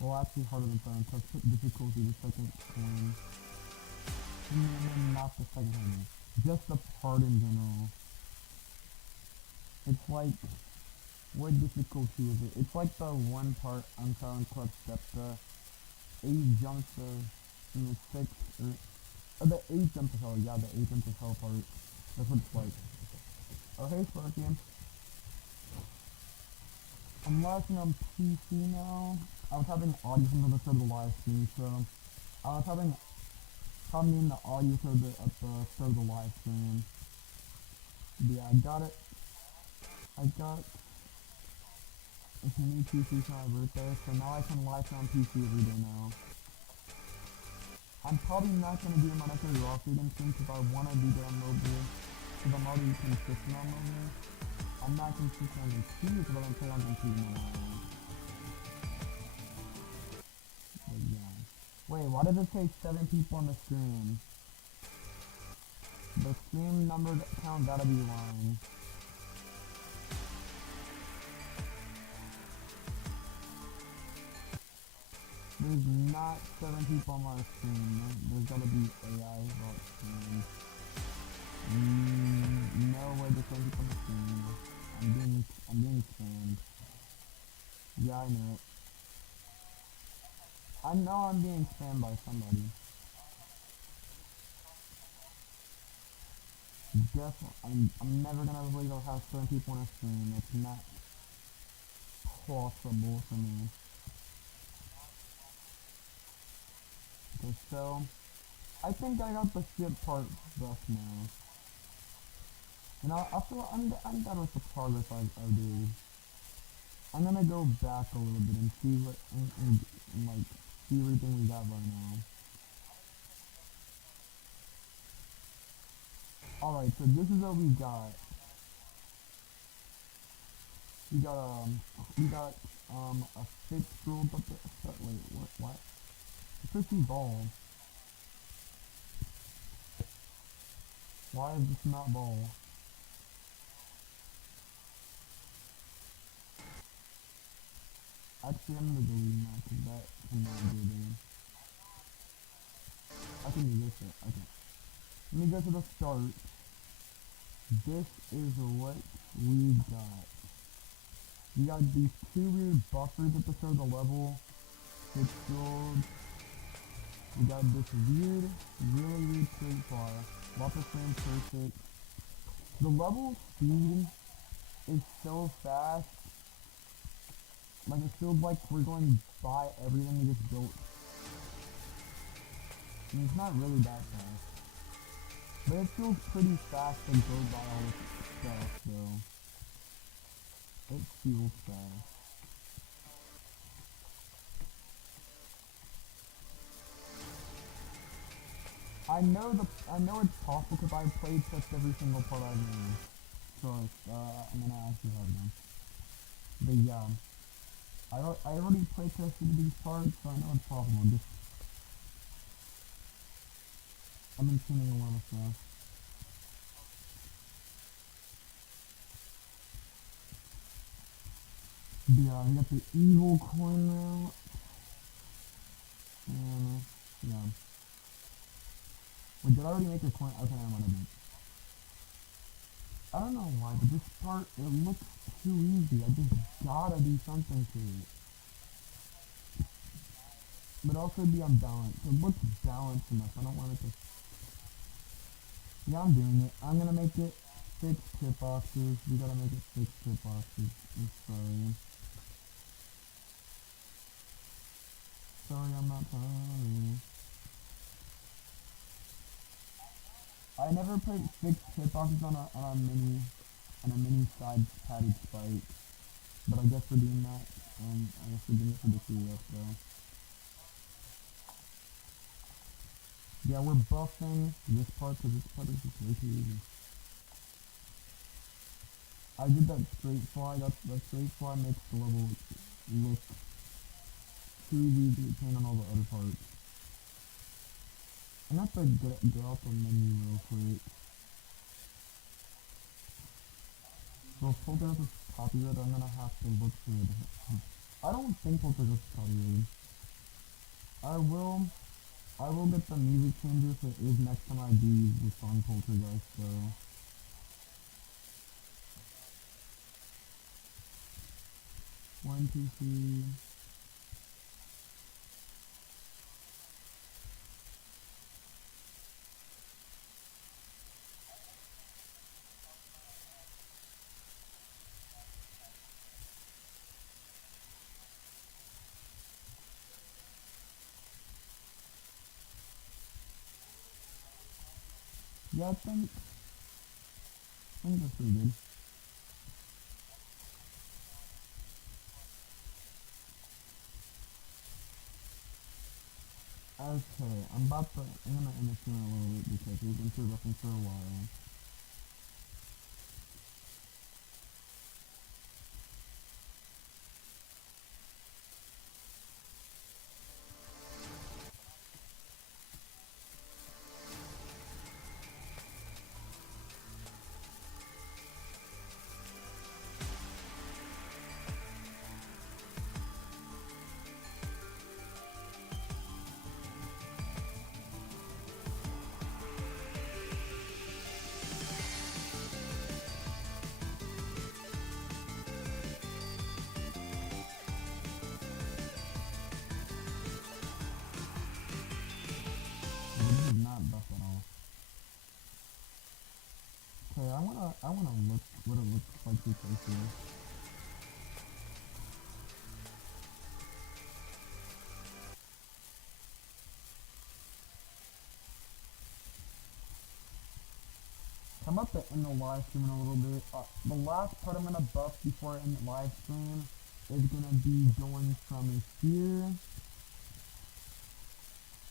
Well, actually harder than silent club set difficulty. The second coin. Not the second hammer. Just the part in general. It's like, what difficulty is it? It's like the one part on silent club step, the 8 jumps in the 6, or the 8 jumps of hell, yeah, the 8 jumps of hell part. That's what it's like. Oh hey Sparky. I'm watching on PC now. I was having audio from the start of the live stream, so I was having probably in the audio at the start of the live stream. But yeah, I got it. I got a new PC for my birthday, so now I can live stream on PC every day now. I'm probably not going to do my next roster again soon because I want to be there on mobile, because I'm already consistent on mobile. I'm not consistent on PC because I don't play on PC in a while. But yeah. Wait, why does it say 7 people on the stream? The stream number count gotta be lying. There's not 7 people on my stream. There's gotta be AI about stream. No way there's 7 people on the stream. I'm being spammed. Yeah, I know it. I know I'm being spammed by somebody. Definitely, I'm never gonna believe I'll have 7 people on a stream. It's not possible for me. Okay, so I think I got the ship part best now. And I feel I'm done with the progress I do. I'm gonna go back a little bit and see what and like see everything we got right now. Alright, so this is what we got. We got a fixed rule, but wait, what? A 50 ball. Why is this not ball? Actually, I'm gonna delete that because that cannot be done. I can do this shit. Okay. Let me go to the start. This is what we got. We got these 2 weird buffers at the start of the level. It's gold. We got this weird, really weird straight bar. Lots of frame perfect. The level speed is so fast. Like it feels like we're going by everything we just built. I mean, it's not really that fast. But it feels pretty fast to go by all this stuff, though. It feels fast. I know it's possible because I played test every single part I've made. trust. I'm gonna actually have them. But yeah, I already play tested these parts, so I know it's possible. Just I've been tuning a lot of stuff. But yeah, we got the evil coin now. And yeah. Wait, did I already make a coin? Okay, I might have been. I don't know why, but this part, it looks too easy. I just gotta do something to it. But also be unbalanced. It looks balanced enough. I don't want it to... Yeah, I'm doing it. I'm gonna make it 6 tip boxes. We gotta make it 6 tip boxes. I'm sorry. Sorry, I'm not sorry. I never put 6 tip boxes on a mini side padded spike. But I guess we're doing that. I guess we're doing it for the 3 left though. Yeah, we're buffing this part because this part is just way too easy. I did that straight fly. That straight fly makes the level look too easy to paint on all the other parts. I'm gonna have to get out the menu real quick. So if Poltergeist is copyrighted, I'm gonna have to look for it. I don't think Poltergeist is copyrighted. I will get the music changer if it is next time I do the song Poltergeist, so... 1, 2, 3... Yeah, I think that's pretty good. Okay, I'm gonna end the stream a little bit because we've been progressing for a while. This is not buff at all. Okay, I wanna look what it looks like to face here. I'm about to end the live stream in a little bit. The last part I'm gonna buff before I end the live stream is gonna be going from here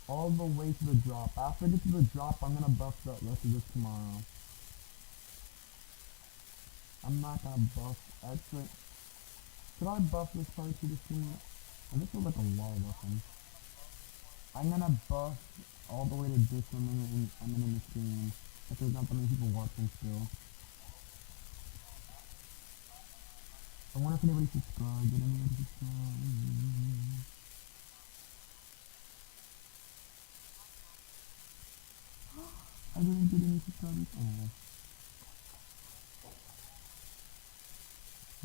all the way to the drop. After I get to the drop, I'm gonna buff the rest of this tomorrow. I'm not gonna buff, actually, should I buff this part to the stream? This feels like a lot of buffing. I'm gonna buff all the way to this one and I'm in the stream. If there's not that many people watching still. I wonder if anybody subscribed. Did anybody subscribe? I didn't get any subscribers. Oh.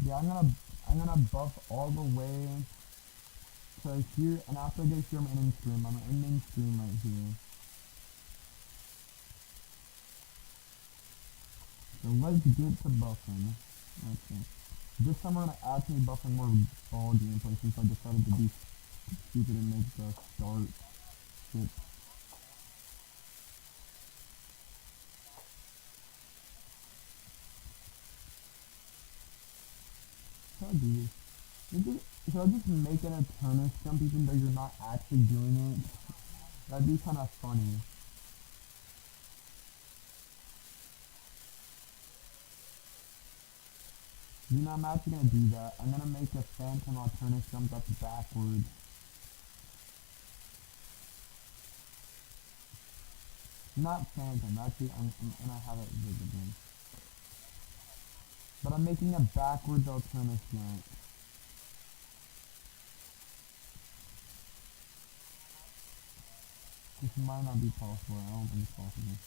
Yeah, I'm gonna buff all the way to here, and after I get here, I'm ending stream. I'm ending stream right here. So let's get to buffing. Okay. This time we're gonna add to buffing more ball gameplay since I decided to be stupid and make the start skip. Should I do this? Should I just make an Eternus jump even though you're not actually doing it? That'd be kind of funny. You know, I'm actually gonna do that. I'm gonna make a phantom alternate jump that's backwards. Not phantom, actually, I'm gonna have it visible. But I'm making a backwards alternate jump. This might not be possible. I don't think it's possible.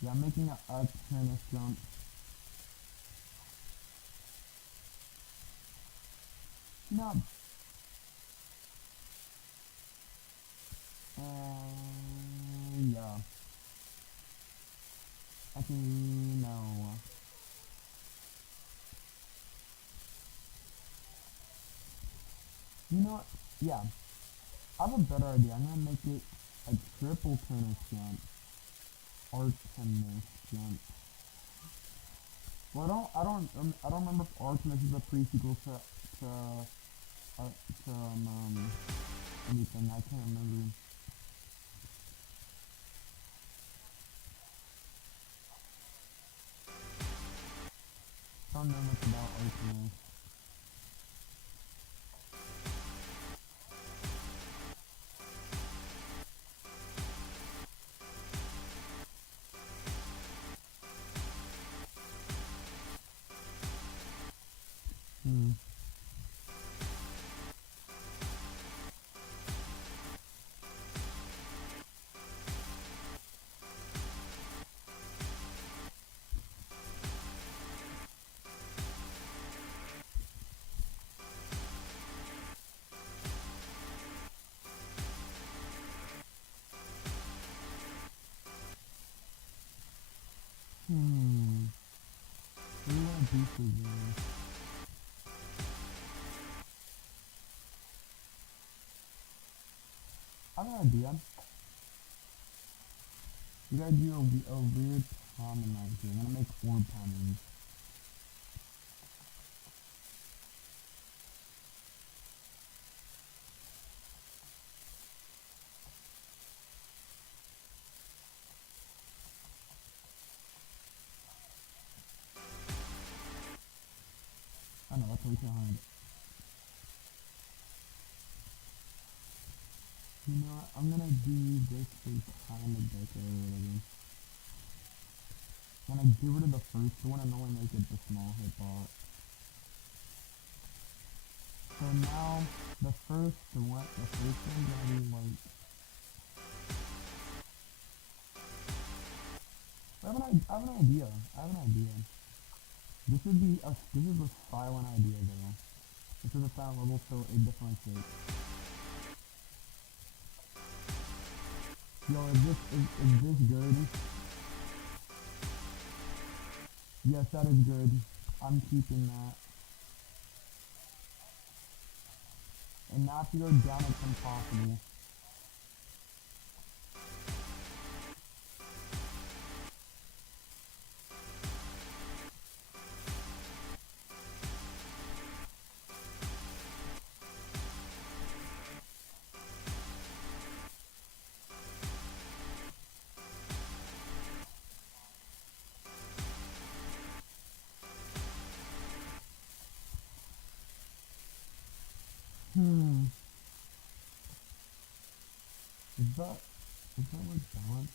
Yeah, I'm making a alternate jump. No. Yeah. Actually, no. You know what? Yeah. I have a better idea. I'm gonna make it a triple tennis jump. Artemis jump. Well, I don't remember if Artemis is a pre-sequel to, uh, to, anything. I can't remember. I don't know much about Artemis. Hmm. Hmm. What do you want to do for this? I have an idea. You gotta do a weird common right here. I'm gonna make orb patterns. I know, that's way too hard. You know what? I'm gonna do this for kind of deco or whatever. I'm gonna get rid of the first one and only make it the small hitbox. So now, the first one's gonna be like... I have an idea. I have an idea. This is a silent idea though. This is a silent level, so it differentiates. Yo, is this good? Yes, that is good. I'm keeping that. And now if you go down, it's impossible. Hmm. Is that like balance?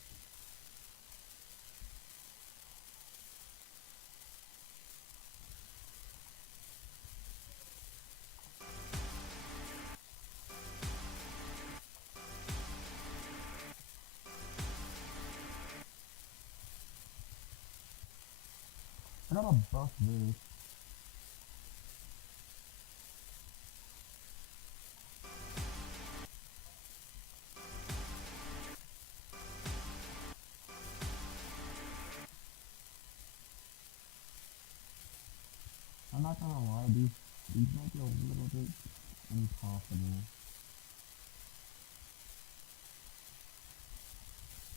I gotta buff this. I'm not gonna lie, dude. These might be a little bit impossible.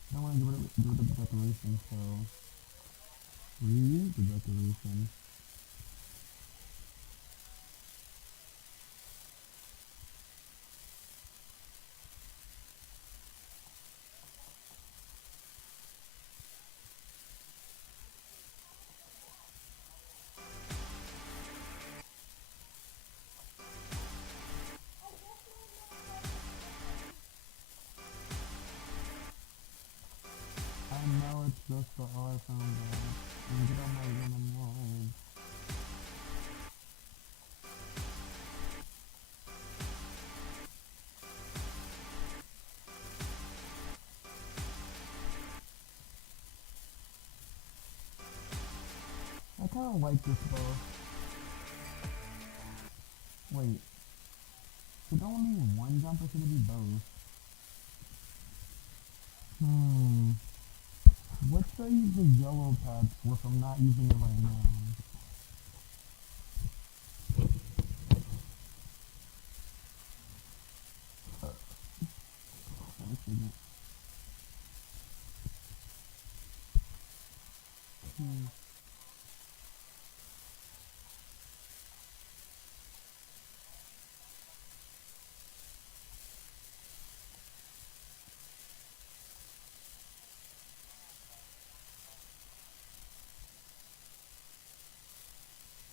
I don't want to get rid of the decoration, so reuse the decoration. I know it's just the art found out. And get on my women wall. I kinda like this bow. Wait, should there only be one jump or should it be both? What should I use the yellow pad for if I'm not using it right now? Let me see. Hmm.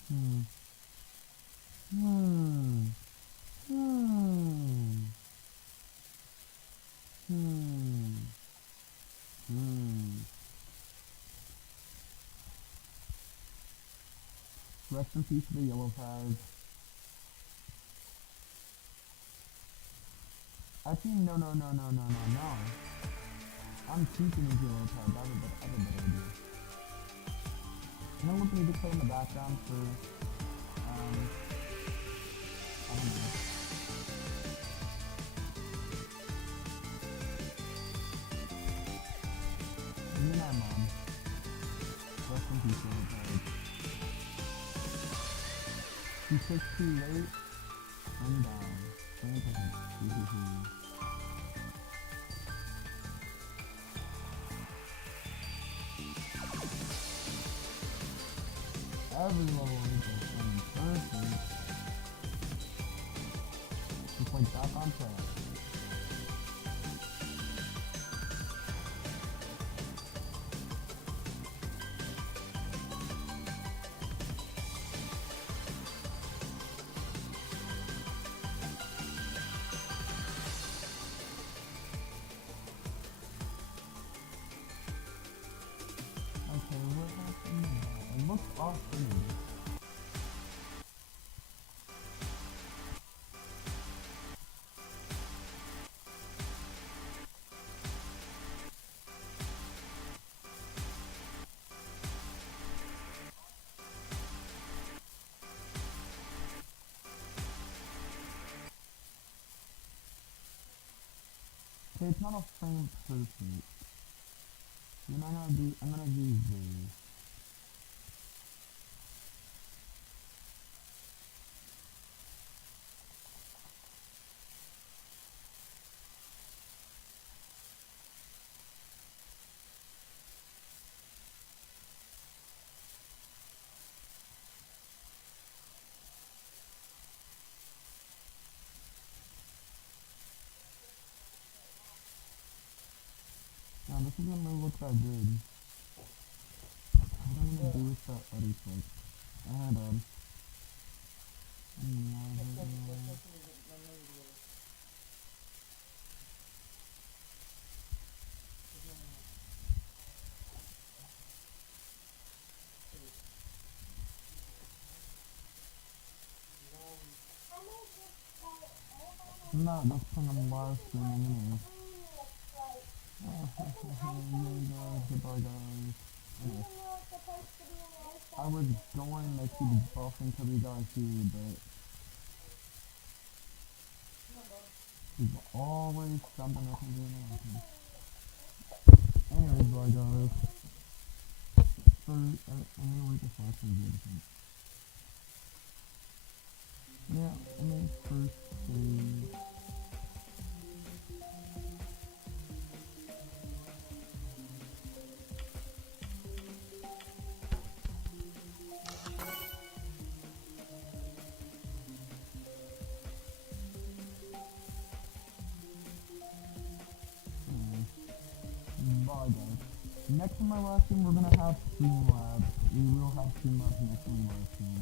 Hmm. Hmm. Hmm. Hmm. Hmm. Rest in peace to the yellow pads. Actually, no. I'm keeping the yellow pads. I have a better idea. You know what we just put in the background for, I don't know. Me and my mom. Rest in peace, yellow pads. She took too late and died. Thank God. Every level needs a thing. Perfect. Just like back on track. Okay, what happened now? It looks off to me. Okay, it's not a frame perfect. Then I'm gonna do this. Now this isn't gonna look that good. What am I gonna do with that Eddie trick? Bud. No, that's when I'm live streaming anyway. Goodbye guys. Anyway, I was going to keep buffing till you guys here, but there's always something I can do now. Anyways, bye guys. I'm gonna wait this last one. Yeah, let me first save. Bye guys. Next to my last stream, we're gonna have Streamlabs. We will have Streamlabs next to my last stream.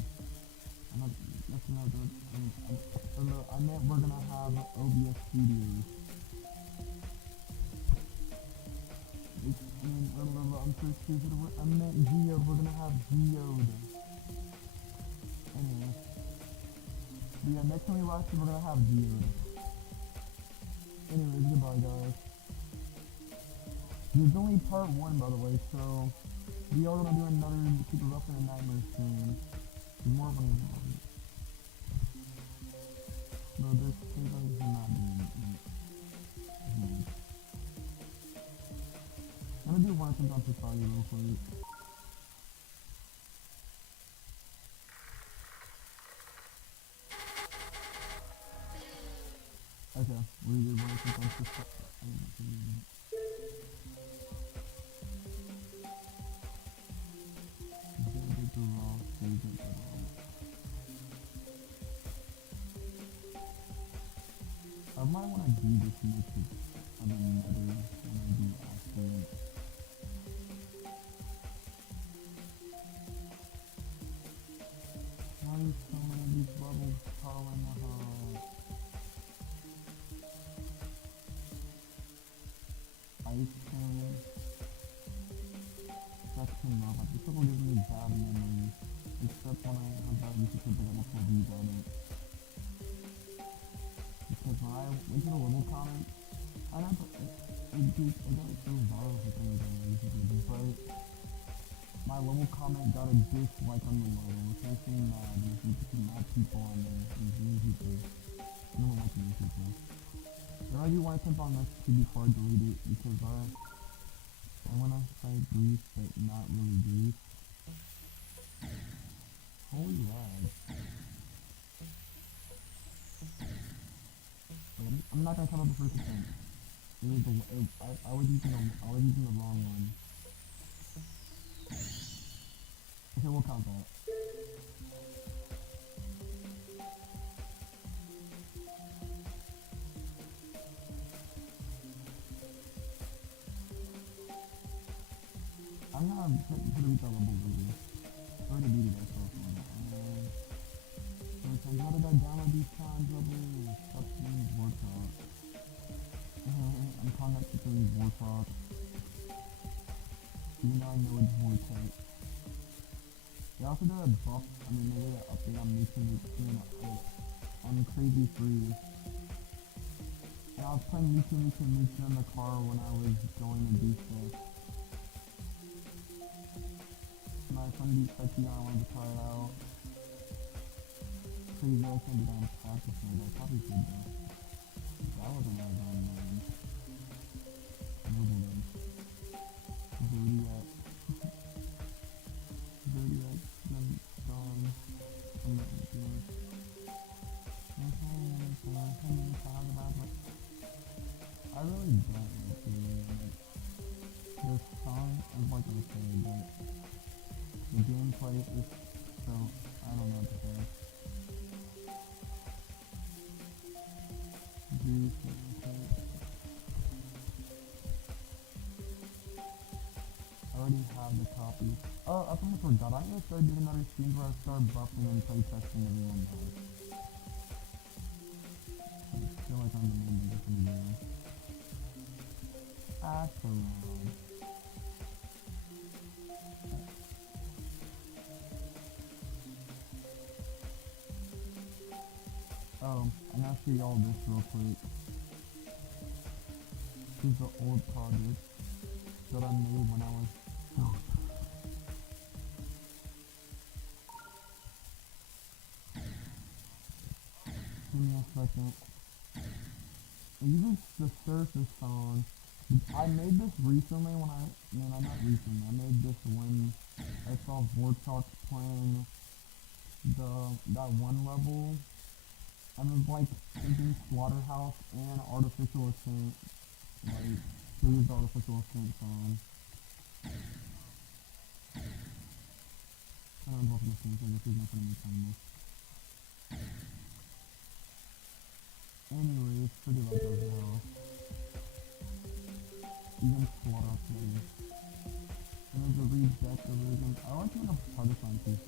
I'm not, that's another, I meant we're gonna have OBS Studios. I'm so stupid. I meant Geode. We're gonna have Geode. Anyway. But yeah, next time we watch it, we're gonna have Geode. Anyways, goodbye guys. There's only part 1 by the way, so we are gonna do another Super Rough and Nightmare soon. More of a no, this thing is not doing it. I'm gonna do one sometimes to Society real quick. Okay, we're gonna do one sometimes to Society. I might want to do this mix of another when I do accident. Why is so many of these bubbles falling off? Ice cream. That's enough. This will give me bad memories. Except when I have that YouTube that I will tell you about it. Because when I went to the level comment, I got so viral for some reason, but my level comment got a dislike on the level, which makes me mad. There's mad people on there, there's new people. I don't like new people. But I do want to on this to be hard to delete it because I want to say grief, but not really grief. Holy lag. I'm not gonna come up with the first attempt. I was using the wrong one. Okay, we'll count that. I'm gonna beat that level later. I already beat it myself. How did I download these times levels? Stop doing Wartalk. I'm calling that people in Wartalk. Even though I know it's Vortex. They also did a buff, they did an update on on Crazy Free. And I was playing Mewtwo in the car when I was going to do stuff. My friend beat Fetchy and I wanted to try it out. Crazy I can't do that in practice mode, I probably could though. That wasn't what I was on mine. Noble then. Zodiac. Zodiac, then Dawn. I'm not doing it. I really don't like the song is like I said, but the gameplay is so, I don't know what to say. I already have the copy. Oh, I think I forgot. I'm gonna start doing another stream where I start buffing and play testing everyone does. I feel like I'm the main nigga from the game. Asteroid. Oh, I'm gonna show y'all this real quick. This is the old project that I made when I was Give me a second. Even the surface song. I made this recently when not recently. I made this when I saw Vortex playing that one level I was like thinking slaughterhouse and artificial ascent, like please artificial ascent on. I don't know if this is not gonna make time. Anyway, it's pretty like those house. Even slaughterhouse maybe. And there's a read deck of versions. I like when a partisan PC.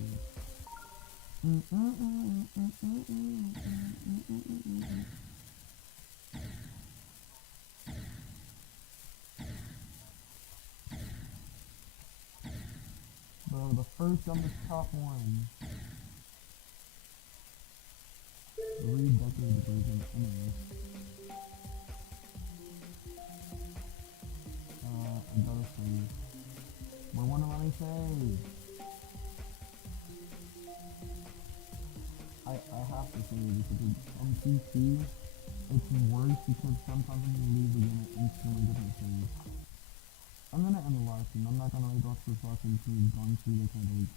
Bro, the first on the top one. The redecorated version, anyway. I gotta save. But what do I say? I have to say because on PC, it's worse because sometimes when you leave the game, it instantly doesn't save. I'm gonna end the live stream. I'm not gonna wait for fucking to gone through the kind of week.